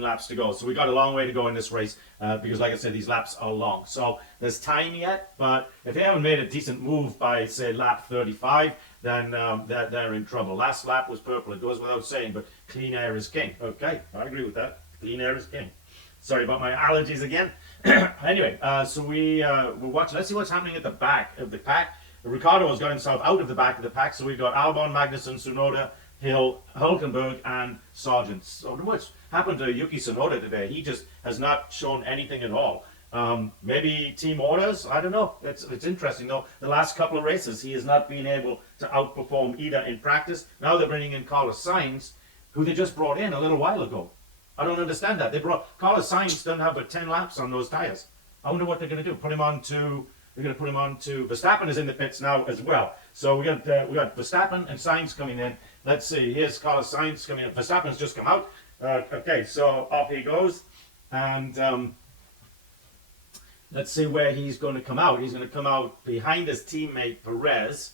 laps to go. So we got a long way to go in this race because, like I said, these laps are long. So there's time yet. But if they haven't made a decent move by, say, lap 35, then they're in trouble. Last lap was purple. It goes without saying, but clean air is king. Okay, I agree with that. Clean air is king. Sorry about my allergies again. Anyway, so we'll watch. Let's see what's happening at the back of the pack. Ricciardo has got himself out of the back of the pack, so we've got Albon, Magnussen, Tsunoda, Hill, Hulkenberg, and Sargent. So what's happened to Yuki Tsunoda today? He just has not shown anything at all. Maybe team orders. I don't know. It's interesting though. The last couple of races, he has not been able to outperform either in practice. Now they're bringing in Carlos Sainz, who they just brought in a little while ago. I don't understand that. They brought Carlos Sainz doesn't have but 10 laps on those tires. I wonder what they're going to do. They're going to put him on to. Verstappen is in the pits now as well. So we got Verstappen and Sainz coming in. Let's see. Here's Carlos Sainz coming in. Verstappen's just come out. Okay, so off he goes, and let's see where he's going to come out. He's going to come out behind his teammate Perez.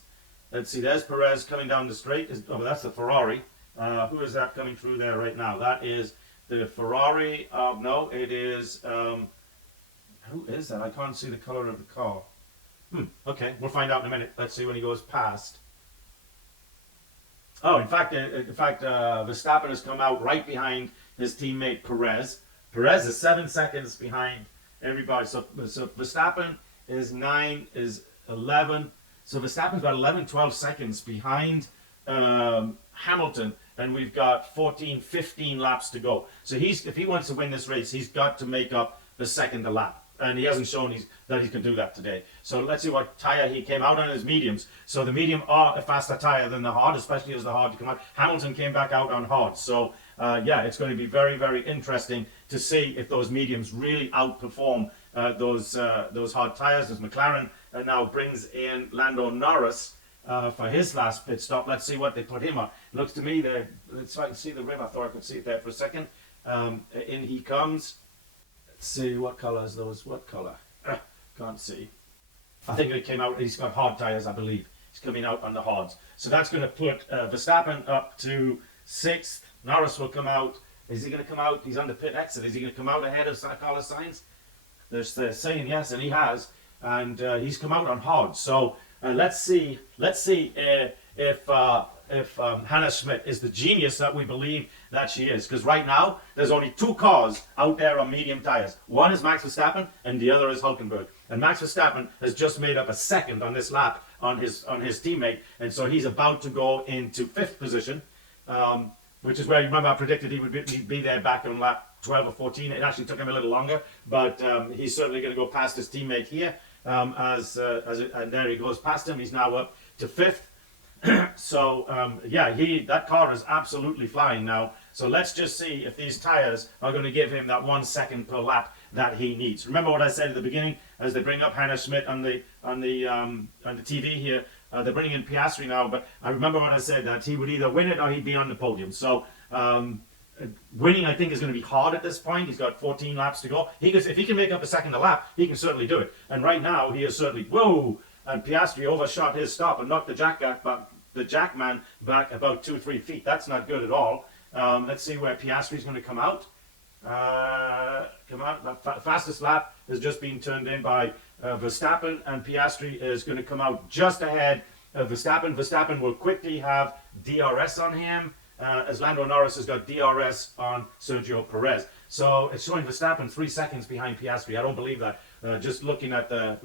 Let's see. There's Perez coming down the straight. Oh, that's the Ferrari. Who is that coming through there right now? That is the Ferrari. No, it is. Who is that? I can't see the color of the car. Okay, we'll find out in a minute. Let's see when he goes past. Oh, in fact, Verstappen has come out right behind his teammate Perez. Perez is 7 seconds behind everybody. So Verstappen is 11. So Verstappen's about 11, 12 seconds behind Hamilton, and we've got 14, 15 laps to go. So if he wants to win this race, he's got to make up the second a lap. And he hasn't shown that he can do that today. So let's see what tire he came out on. His mediums. So the medium are a faster tire than the hard, especially as the hard to come out. Hamilton came back out on hard. So yeah, it's going to be very, very interesting to see if those mediums really outperform those hard tires. As McLaren now brings in Lando Norris for his last pit stop. Let's see what they put him on. Looks to me there. So I can see the rim. I thought I could see it there for a second. In he comes. Let's see, what color is those? What color? Can't see. I think it came out. He's got hard tires, I believe. He's coming out on the hards. So that's going to put Verstappen up to 6th. Norris will come out. Is he going to come out? He's on the pit exit. Is he going to come out ahead of Carlos Sainz? They're saying yes, and he has. And he's come out on hard. So let's see if Hannah Schmidt is the genius that we believe that she is. Because right now, there's only 2 cars out there on medium tires. One is Max Verstappen, and the other is Hulkenberg. And Max Verstappen has just made up a second on this lap on his teammate, and so he's about to go into 5th position, which is where, you remember I predicted he would be there back on lap 12 or 14. It actually took him a little longer, but he's certainly going to go past his teammate here. And there he goes past him. He's now up to 5th. So yeah, that car is absolutely flying now. So let's just see if these tires are going to give him that 1 second per lap that he needs. Remember what I said at the beginning, as they bring up Hannah Schmidt on the TV here. They're bringing in Piastri now, but I remember what I said, that he would either win it or he'd be on the podium. So winning, I think, is going to be hard at this point. He's got 14 laps to go. If he can make up a second a lap, he can certainly do it. And right now, he is certainly and Piastri overshot his stop and knocked the Jackman back about 2-3 feet. That's not good at all. Let's see where Piastri's going to come out. The fastest lap has just been turned in by Verstappen, and Piastri is going to come out just ahead of Verstappen. Verstappen will quickly have DRS on him, as Lando Norris has got DRS on Sergio Perez. So it's showing Verstappen 3 seconds behind Piastri. I don't believe that. Just looking at the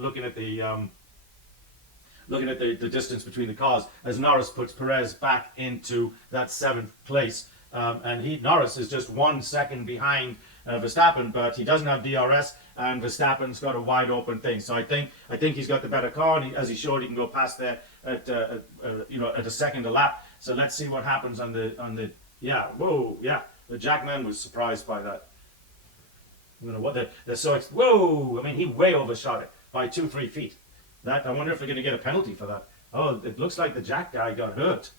distance between the cars, as Norris puts Perez back into that 7th place. And Norris is just 1 second behind Verstappen, but he doesn't have DRS, and Verstappen's got a wide open thing. So I think he's got the better car, and as he showed, he can go past there at a second a lap. So let's see what happens on the the Jackman was surprised by that. I don't know what they're so whoa! I mean, he way overshot it by 2-3 feet. I wonder if they're going to get a penalty for that. Oh, it looks like the Jack guy got hurt.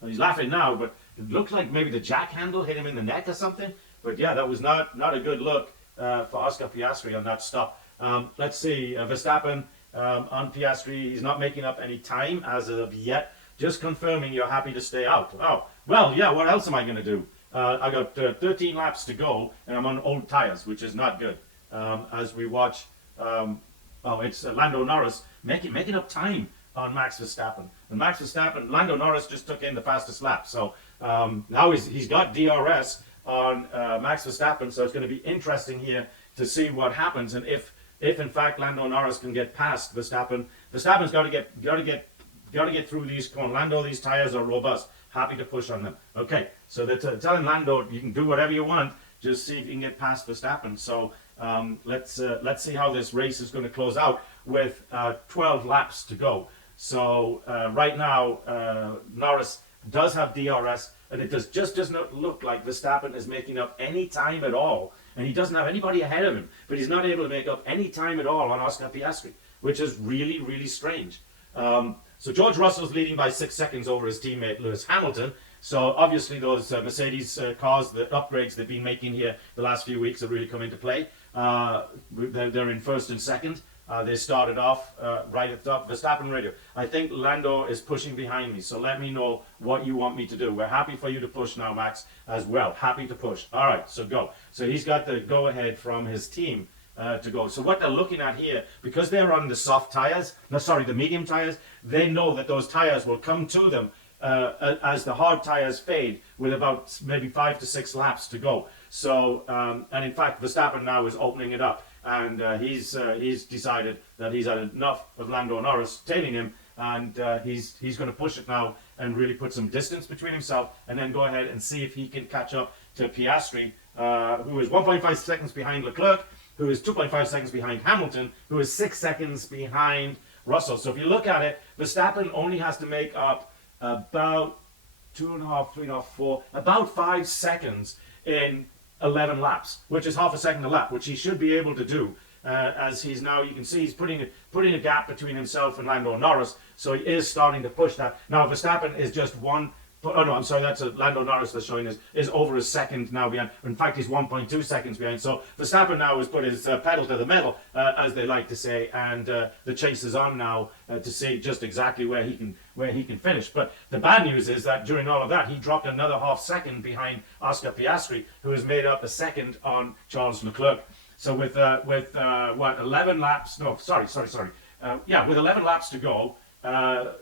And he's laughing now, but it looks like maybe the Jack handle hit him in the neck or something. But yeah, that was not a good look for Oscar Piastri on that stop. Let's see, Verstappen on Piastri, he's not making up any time as of yet. Just confirming you're happy to stay out. Oh, well, yeah, what else am I going to do? I got 13 laps to go, and I'm on old tires, which is not good. As we watch, it's Lando Norris making up time on Max Verstappen. And Lando Norris just took in the fastest lap. So now he's got DRS on Max Verstappen. So it's going to be interesting here to see what happens, and if in fact Lando Norris can get past Verstappen. Verstappen's got to get through these corners. Lando, these tires are robust. Happy to push on them. Okay, so they're telling Lando, you can do whatever you want. just see if he can get past Verstappen. So let's see how this race is going to close out with 12 laps to go. So right now, Norris does have DRS, and it does not look like Verstappen is making up any time at all. And he doesn't have anybody ahead of him, but he's not able to make up any time at all on Oscar Piastri, which is really, really strange. So George Russell's leading by 6 seconds over his teammate Lewis Hamilton. So obviously those Mercedes cars, the upgrades they've been making here the last few weeks have really come into play. They're in first and second. They started off right at the top. Verstappen radio. I think Lando is pushing behind me, so let me know what you want me to do. We're happy for you to push now, Max, as well. Happy to push. All right, so go. So he's got the go-ahead from his team to go. So what they're looking at here, because they're on the soft tires, the medium tires, they know that those tires will come to them as the hard tires fade with about maybe 5 to 6 laps to go. So, and in fact, Verstappen now is opening it up. And he's decided that he's had enough of Lando Norris tailing him, and he's going to push it now and really put some distance between himself, and then go ahead and see if he can catch up to Piastri, who is 1.5 seconds behind Leclerc, who is 2.5 seconds behind Hamilton, who is 6 seconds behind Russell. So if you look at it, Verstappen only has to make up about 2.5, 3.5, 4, about 5 seconds in 11 laps, which is half a second a lap, which he should be able to do. As he's now, you can see he's putting a gap between himself and Lando Norris, so he is starting to push that. Now Verstappen is just one. Oh no, I'm sorry, that's Lando Norris that's showing is over a second now behind. In fact, he's 1.2 seconds behind. So Verstappen now has put his pedal to the metal, as they like to say, and the chase is on now to see just exactly where he can finish. But the bad news is that during all of that, he dropped another half second behind Oscar Piastri, who has made up a second on Charles Leclerc. So with 11 laps? No, sorry. With 11 laps to go,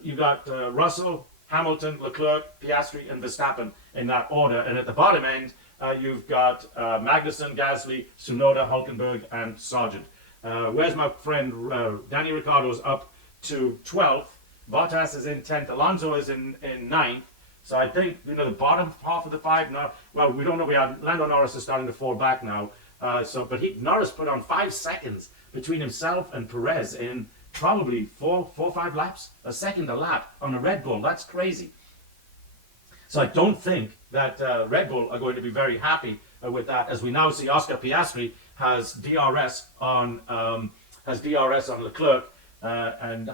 you got Russell, Hamilton, Leclerc, Piastri, and Verstappen in that order. And at the bottom end, you've got Magnussen, Gasly, Tsunoda, Hulkenberg, and Sargent. Where's my friend Danny Ricciardo's up to 12th. Bottas is in 10th. Alonso is in 9th. So I think, the bottom half of the 5 now, well, we don't know. Lando Norris is starting to fall back now. But Norris put on 5 seconds between himself and Perez in probably 4 or 5 laps, a second a lap on a Red Bull. That's crazy. So I don't think that Red Bull are going to be very happy with that, as we now see Oscar Piastri has DRS on Leclerc, and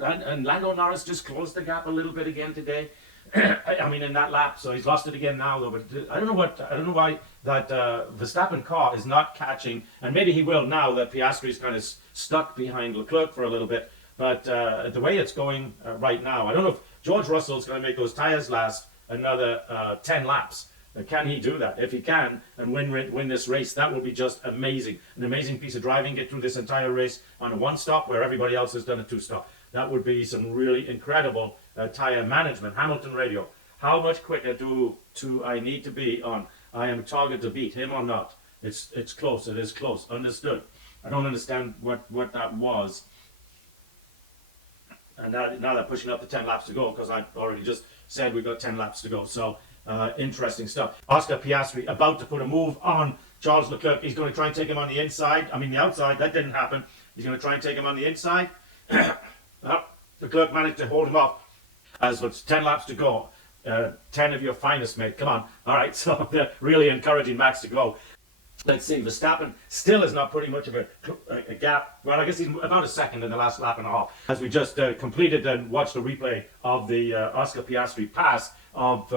Lando Norris just closed the gap a little bit again today. I mean, in that lap, so he's lost it again now, though. But I don't know why that Verstappen car is not catching, and maybe he will now that Piastri is kind of stuck behind Leclerc for a little bit. But the way it's going right now, I don't know if George Russell is going to make those tires last another 10 laps. Can he do that? If he can and win this race, that will be just amazing. An amazing piece of driving. Get through this entire race on a 1-stop where everybody else has done a 2-stop. That would be some really incredible tire management. Hamilton radio. How much quicker do I need to be on I am target to beat him or not? It's close. It is close. Understood. I don't understand what that was. And now they're pushing up to 10 laps to go, because I already just said we've got 10 laps to go. So interesting stuff. Oscar Piastri about to put a move on Charles Leclerc. He's going to try and take him on the inside. I mean the outside. That didn't happen. He's going to try and take him on the inside. Leclerc managed to hold him off. As with 10 laps to go. 10 of your finest, mate. Come on. All right, so they're really encouraging Max to go. Let's see, Verstappen still is not putting much of a gap. Well, I guess he's about a second in the last lap and a half. As we just completed and watched a replay of the Oscar Piastri pass of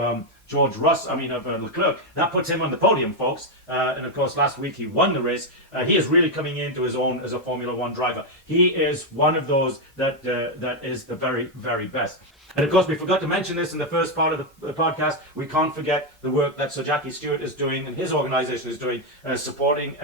Leclerc. That puts him on the podium, folks. And of course, last week he won the race. He is really coming into his own as a Formula One driver. He is one of those that is the very, very best. And of course, we forgot to mention this in the first part of the podcast. We can't forget the work that Sir Jackie Stewart is doing and his organisation is doing, supporting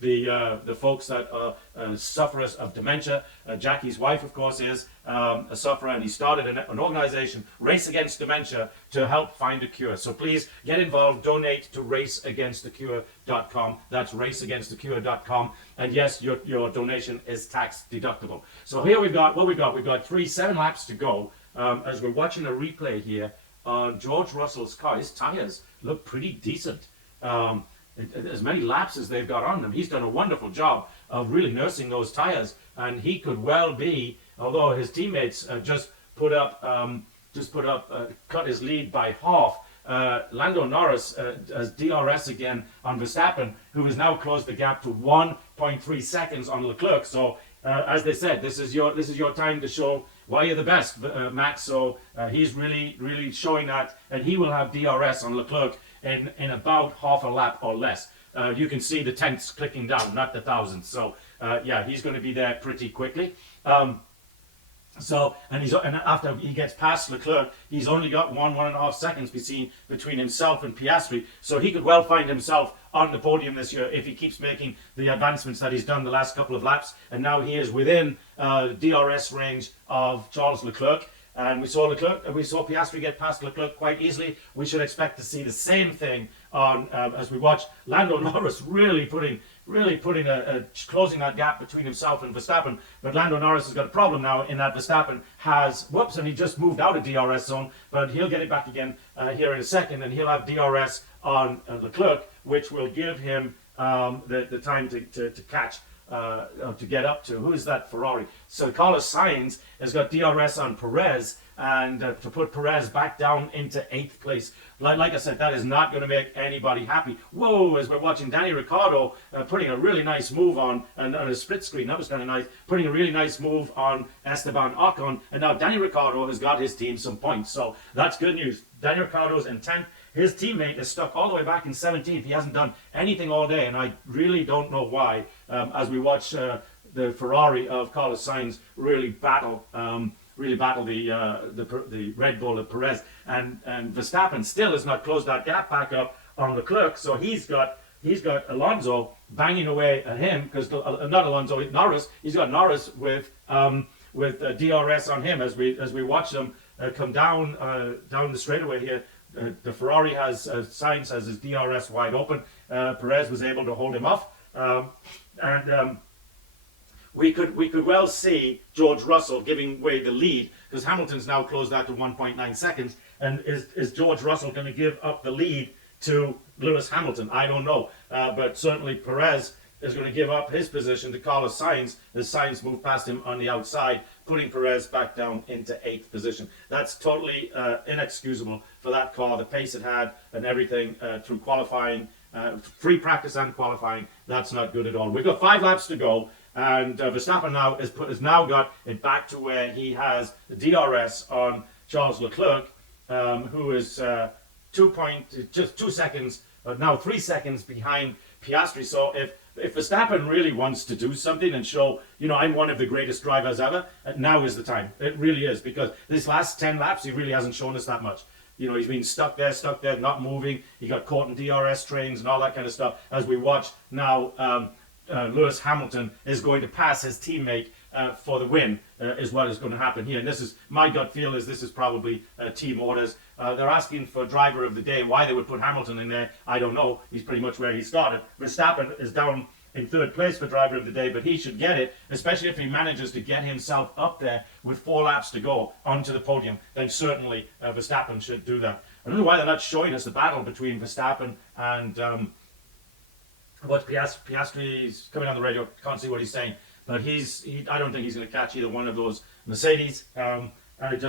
the folks that are sufferers of dementia. Jackie's wife, of course, is a sufferer, and he started an organisation, Race Against Dementia, to help find a cure. So please get involved, donate to raceagainstthecure.com. That's raceagainstthecure.com. And yes, your donation is tax deductible. So here we've got 7 laps to go. As we're watching a replay here, George Russell's car, his tyres look pretty decent. as many laps as they've got on them. He's done a wonderful job of really nursing those tires, and he could well be, although his teammates cut his lead by half. Lando Norris has DRS again on Verstappen, who has now closed the gap to 1.3 seconds on Leclerc. So, as they said, this is your time to show why you're the best, Max. So he's really showing that, and he will have DRS on Leclerc in about half a lap or less. You can see the tenths clicking down, not the thousandths. So yeah, he's going to be there pretty quickly. And after he gets past Leclerc, he's only got 1.5 seconds between himself and Piastri. So he could well find himself on the podium this year if he keeps making the advancements that he's done the last couple of laps. And now he is within DRS range of Charles Leclerc. And we saw Piastri get past Leclerc quite easily. We should expect to see the same thing on as we watch Lando Norris really closing that gap between himself and Verstappen. But Lando Norris has got a problem now in that Verstappen and he just moved out of DRS zone, but he'll get it back again here in a second, and he'll have DRS on Leclerc, which will give him the time to catch. To get up to, who is that Ferrari? So Carlos Sainz has got DRS on Perez, and to put Perez back down into 8th place. Like I said, that is not going to make anybody happy. Whoa, as we're watching Danny Ricciardo putting a really nice move on a split screen, that was kind of nice, putting a really nice move on Esteban Ocon, and now Danny Ricciardo has got his team some points, so that's good news. Danny Ricciardo's in 10th. His teammate is stuck all the way back in 17th. He hasn't done anything all day, and I really don't know why. As we watch the Ferrari of Carlos Sainz really battle the Red Bull of Perez, and Verstappen still has not closed that gap back up on Leclerc. So he's got Alonso banging away at him, because not Alonso, Norris. He's got Norris with DRS on him as we watch them come down the straightaway here. The Ferrari has Sainz has his DRS wide open. Perez was able to hold him off, and we could well see George Russell giving away the lead, because Hamilton's now closed that to 1.9 seconds. And is George Russell going to give up the lead to Lewis Hamilton? I don't know, but certainly Perez is going to give up his position to Carlos Sainz as Sainz moved past him on the outside, putting Perez back down into 8th position. That's totally inexcusable for that car, the pace it had and everything through qualifying, free practice and qualifying. That's not good at all. We've got 5 laps to go, and Verstappen now has now got it back to where he has DRS on Charles Leclerc, who is just 2 seconds, now 3 seconds behind Piastri. So if Verstappen really wants to do something and show, I'm one of the greatest drivers ever, now is the time. It really is, because this last 10 laps, he really hasn't shown us that much. He's been stuck there, not moving. He got caught in DRS trains and all that kind of stuff. As we watch now, Lewis Hamilton is going to pass his teammate for the win, is what is going to happen here. And this is, my gut feel is this is probably team orders. They're asking for driver of the day. Why they would put Hamilton in there, I don't know. He's pretty much where he started. Verstappen is down in 3rd place for driver of the day, but he should get it, especially if he manages to get himself up there with 4 laps to go onto the podium. Then certainly Verstappen should do that. I don't know why they're not showing us the battle between Verstappen and Piastri's coming on the radio. Can't see what he's saying, but I don't think he's going to catch either one of those Mercedes. And it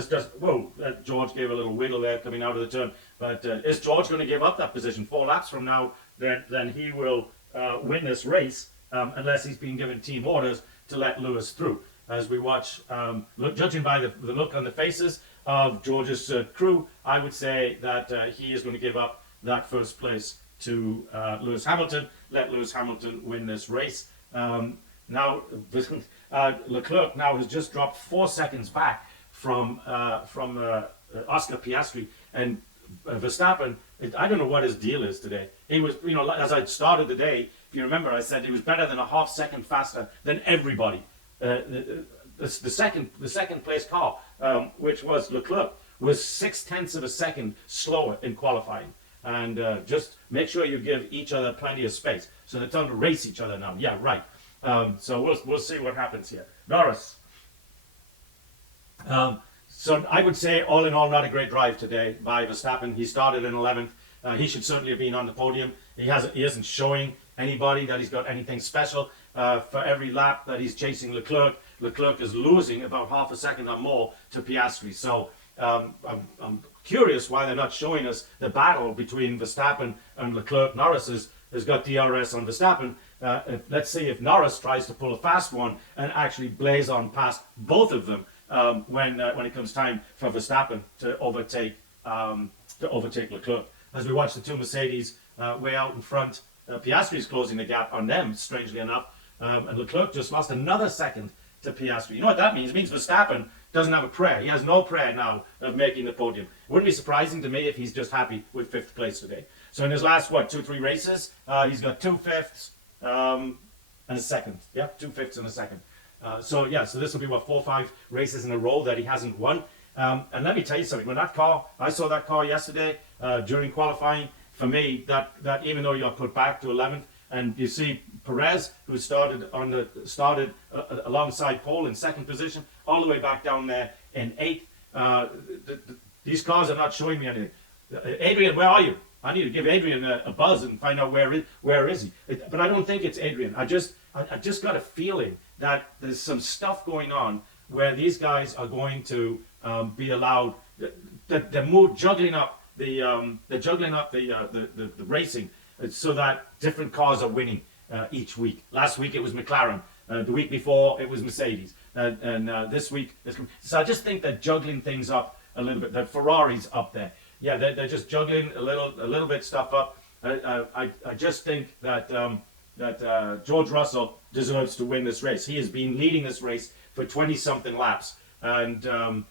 George gave a little wiggle there coming out of the turn. But is George going to give up that position 4 laps from now? Then he will win this race, unless he's been given team orders to let Lewis through. As we watch, judging by the look on the faces of George's crew, I would say that he is going to give up that 1st place to Lewis Hamilton. Let Lewis Hamilton win this race. Now Leclerc now has just dropped 4 seconds back from Oscar Piastri, and Verstappen, I don't know what his deal is today. He was, as I started the day, if you remember, I said he was better than a half second faster than everybody. The second place car, which was Leclerc, was 0.6 of a second slower in qualifying. And just make sure you give each other plenty of space. So they're trying to race each other now. Yeah, right. So we'll see what happens here. Norris. So I would say, all in all, not a great drive today by Verstappen. He started in 11th. He should certainly have been on the podium. He isn't showing anybody that he's got anything special. For every lap that he's chasing Leclerc is losing about half a second or more to Piastri. So I'm curious why they're not showing us the battle between Verstappen and Leclerc. Norris has got DRS on Verstappen. Let's see if Norris tries to pull a fast one and actually blaze on past both of them when it comes time for Verstappen to overtake Leclerc. As we watch the two Mercedes way out in front, Piastri is closing the gap on them, strangely enough, and Leclerc just lost another second to Piastri. You know what that means? It means Verstappen doesn't have a prayer. He has no prayer now of making the podium. It wouldn't be surprising to me if he's just happy with 5th place today. So in his last, 2-3 races, he's got 2 fifths and a second. Yeah, 2 fifths and a second. So this will be, 4 or 5 races in a row that he hasn't won. And let me tell you something. When I saw that car yesterday during qualifying, for me, that even though you got put back to 11th, and you see Perez, who started alongside Paul in 2nd position, all the way back down there in 8th. These cars are not showing me anything. Adrian, where are you? I need to give Adrian a buzz and find out where is he. But I don't think it's Adrian. I just got a feeling that there's some stuff going on where these guys are going to be allowed. They're juggling up the racing so that different cars are winning each week. Last week it was McLaren. The week before it was Mercedes. And this week, so I just think they're juggling things up a little bit. The Ferrari's up there. Yeah, they're just juggling a little bit stuff up. I just think that George Russell deserves to win this race. He has been leading this race for 20-something laps, and they're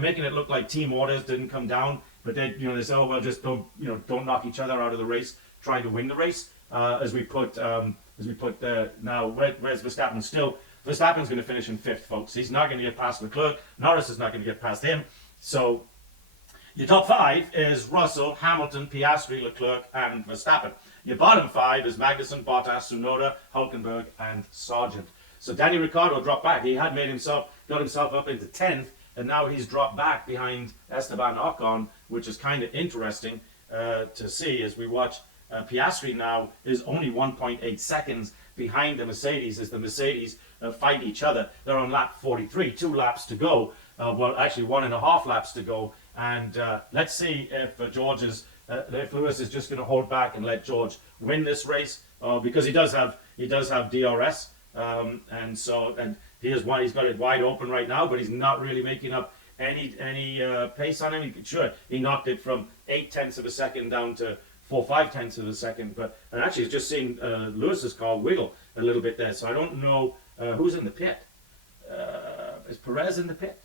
making it look like team orders didn't come down, but they say, oh well, just don't knock each other out of the race, try to win the race. As we put now, where's Verstappen still? Verstappen's going to finish in 5th, folks. He's not going to get past Leclerc. Norris is not going to get past him. So your top 5 is Russell, Hamilton, Piastri, Leclerc, and Verstappen. Your bottom 5 is Magnussen, Bottas, Tsunoda, Hülkenberg, and Sargent. So Danny Ricciardo dropped back. He had got himself up into 10th, and now he's dropped back behind Esteban Ocon, which is kind of interesting to see as we watch. Piastri now is only 1.8 seconds behind the Mercedes as the Mercedes fight each other. They're on lap 43, 2 laps to go. Well, actually 1.5 laps to go. And let's see if if Lewis is just going to hold back and let George win this race, because he does have DRS, and he's got it wide open right now, but he's not really making up any pace on him. He knocked it from 0.8 of a second down to 4/5 of a second, and actually he's just seen Lewis's car wiggle a little bit there. So I don't know who's in the pit. Is Perez in the pit?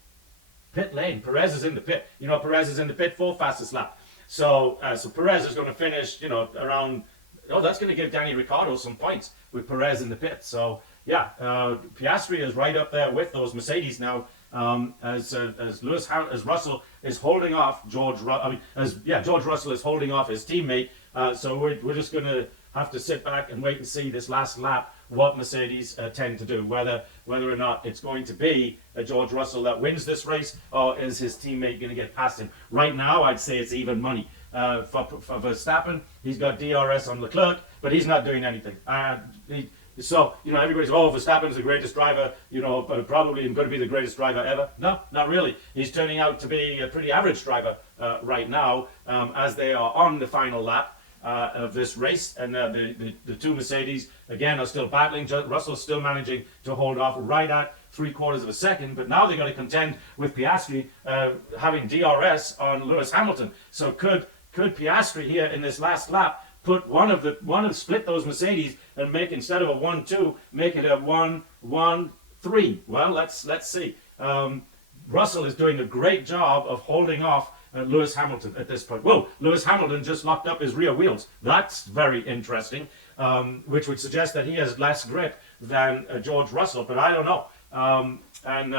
Pit lane. Perez is in the pit. Perez is in the pit for fastest lap. So Perez is going to finish, around. Oh, that's going to give Danny Ricciardo some points with Perez in the pit. So yeah, Piastri is right up there with those Mercedes now. As Russell is holding off George Russell is holding off his teammate. So we're just going to have to sit back and wait and see this last lap what Mercedes tend to do, whether or not it's going to be George Russell that wins this race, or is his teammate going to get past him. Right now, I'd say it's even money. For Verstappen, he's got DRS on Leclerc, but he's not doing anything. So, everybody's, Verstappen's the greatest driver, probably going to be the greatest driver ever. No, not really. He's turning out to be a pretty average driver right now, as they are on the final lap of this race. And the two Mercedes, again, are still battling. Russell's still managing to hold off right at 3/4 of a second, but now they're going to contend with Piastri having DRS on Lewis Hamilton. So could Piastri here in this last lap split those Mercedes and make, instead of a 1-2, make it a 1-1-3? Well, let's see. Russell is doing a great job of holding off Lewis Hamilton at this point. Whoa, Lewis Hamilton just locked up his rear wheels. That's very interesting, which would suggest that he has less grip than George Russell, but I don't know.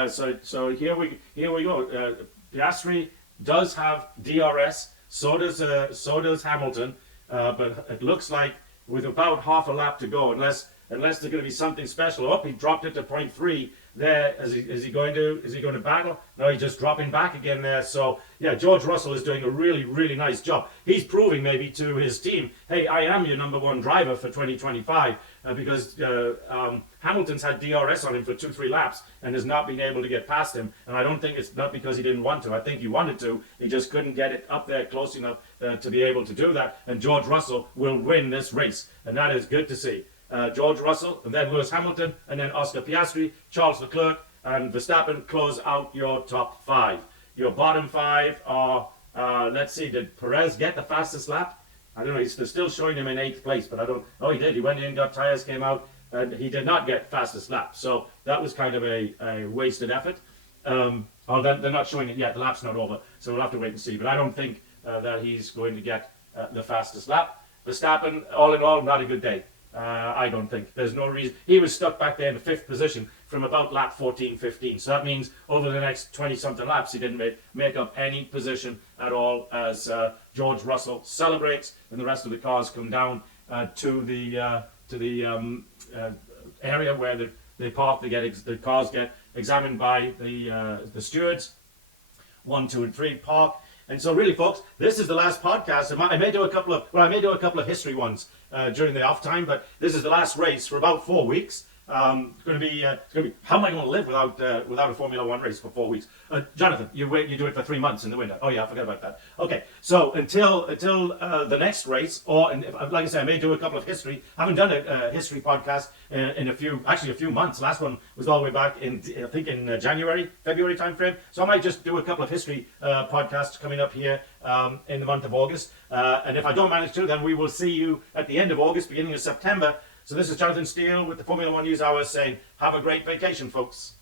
So here we go. Piastri does have DRS. So does Hamilton. But it looks like with about half a lap to go, unless unless there's going to be something special. Oh, he dropped it to 0.3 there. Is he going to battle? No, he's just dropping back again there. So yeah, George Russell is doing a really nice job. He's proving maybe to his team, hey, I am your number one driver for 2025 because Hamilton's had DRS on him for 2-3 laps and has not been able to get past him. And I don't think it's not because he didn't want to. I think he wanted to. He just couldn't get it up there close enough to be able to do that. And George Russell will win this race, and that is good to see. George Russell, and then Lewis Hamilton, and then Oscar Piastri, Charles Leclerc, and Verstappen close out your top 5. Your bottom 5 are, let's see, did Perez get the fastest lap? I don't know, he's still showing him in 8th place, but I don't, oh he did, he went in, got tires, came out, and he did not get fastest lap. So that was kind of a wasted effort. Oh, they're not showing it yet, the lap's not over, so we'll have to wait and see. But I don't think that he's going to get the fastest lap. Verstappen, all in all, not a good day. I don't think. There's no reason. He was stuck back there in the 5th position from about lap 14, 15. So that means over the next 20-something laps, he didn't make up any position at all as George Russell celebrates, and the rest of the cars come down to the area where they park. The cars get examined by the stewards. 1, 2, and 3 park. And so really, folks, this is the last podcast. I may do a couple of history ones during the off time, but this is the last race for about 4 weeks. It's going to be how am I going to live without a Formula One race for 4 weeks? Jonathan, you do it for 3 months in the winter. Oh yeah, I forgot about that. Okay, so until the next race, like I said, I may do a couple of history. I haven't done a history podcast in a few months. Last one was all the way back in January, February timeframe. So I might just do a couple of history podcasts coming up here in the month of August. And if I don't manage to, then we will see you at the end of August, beginning of September. So this is Jonathan Steele with the Formula One News Hour saying, have a great vacation, folks.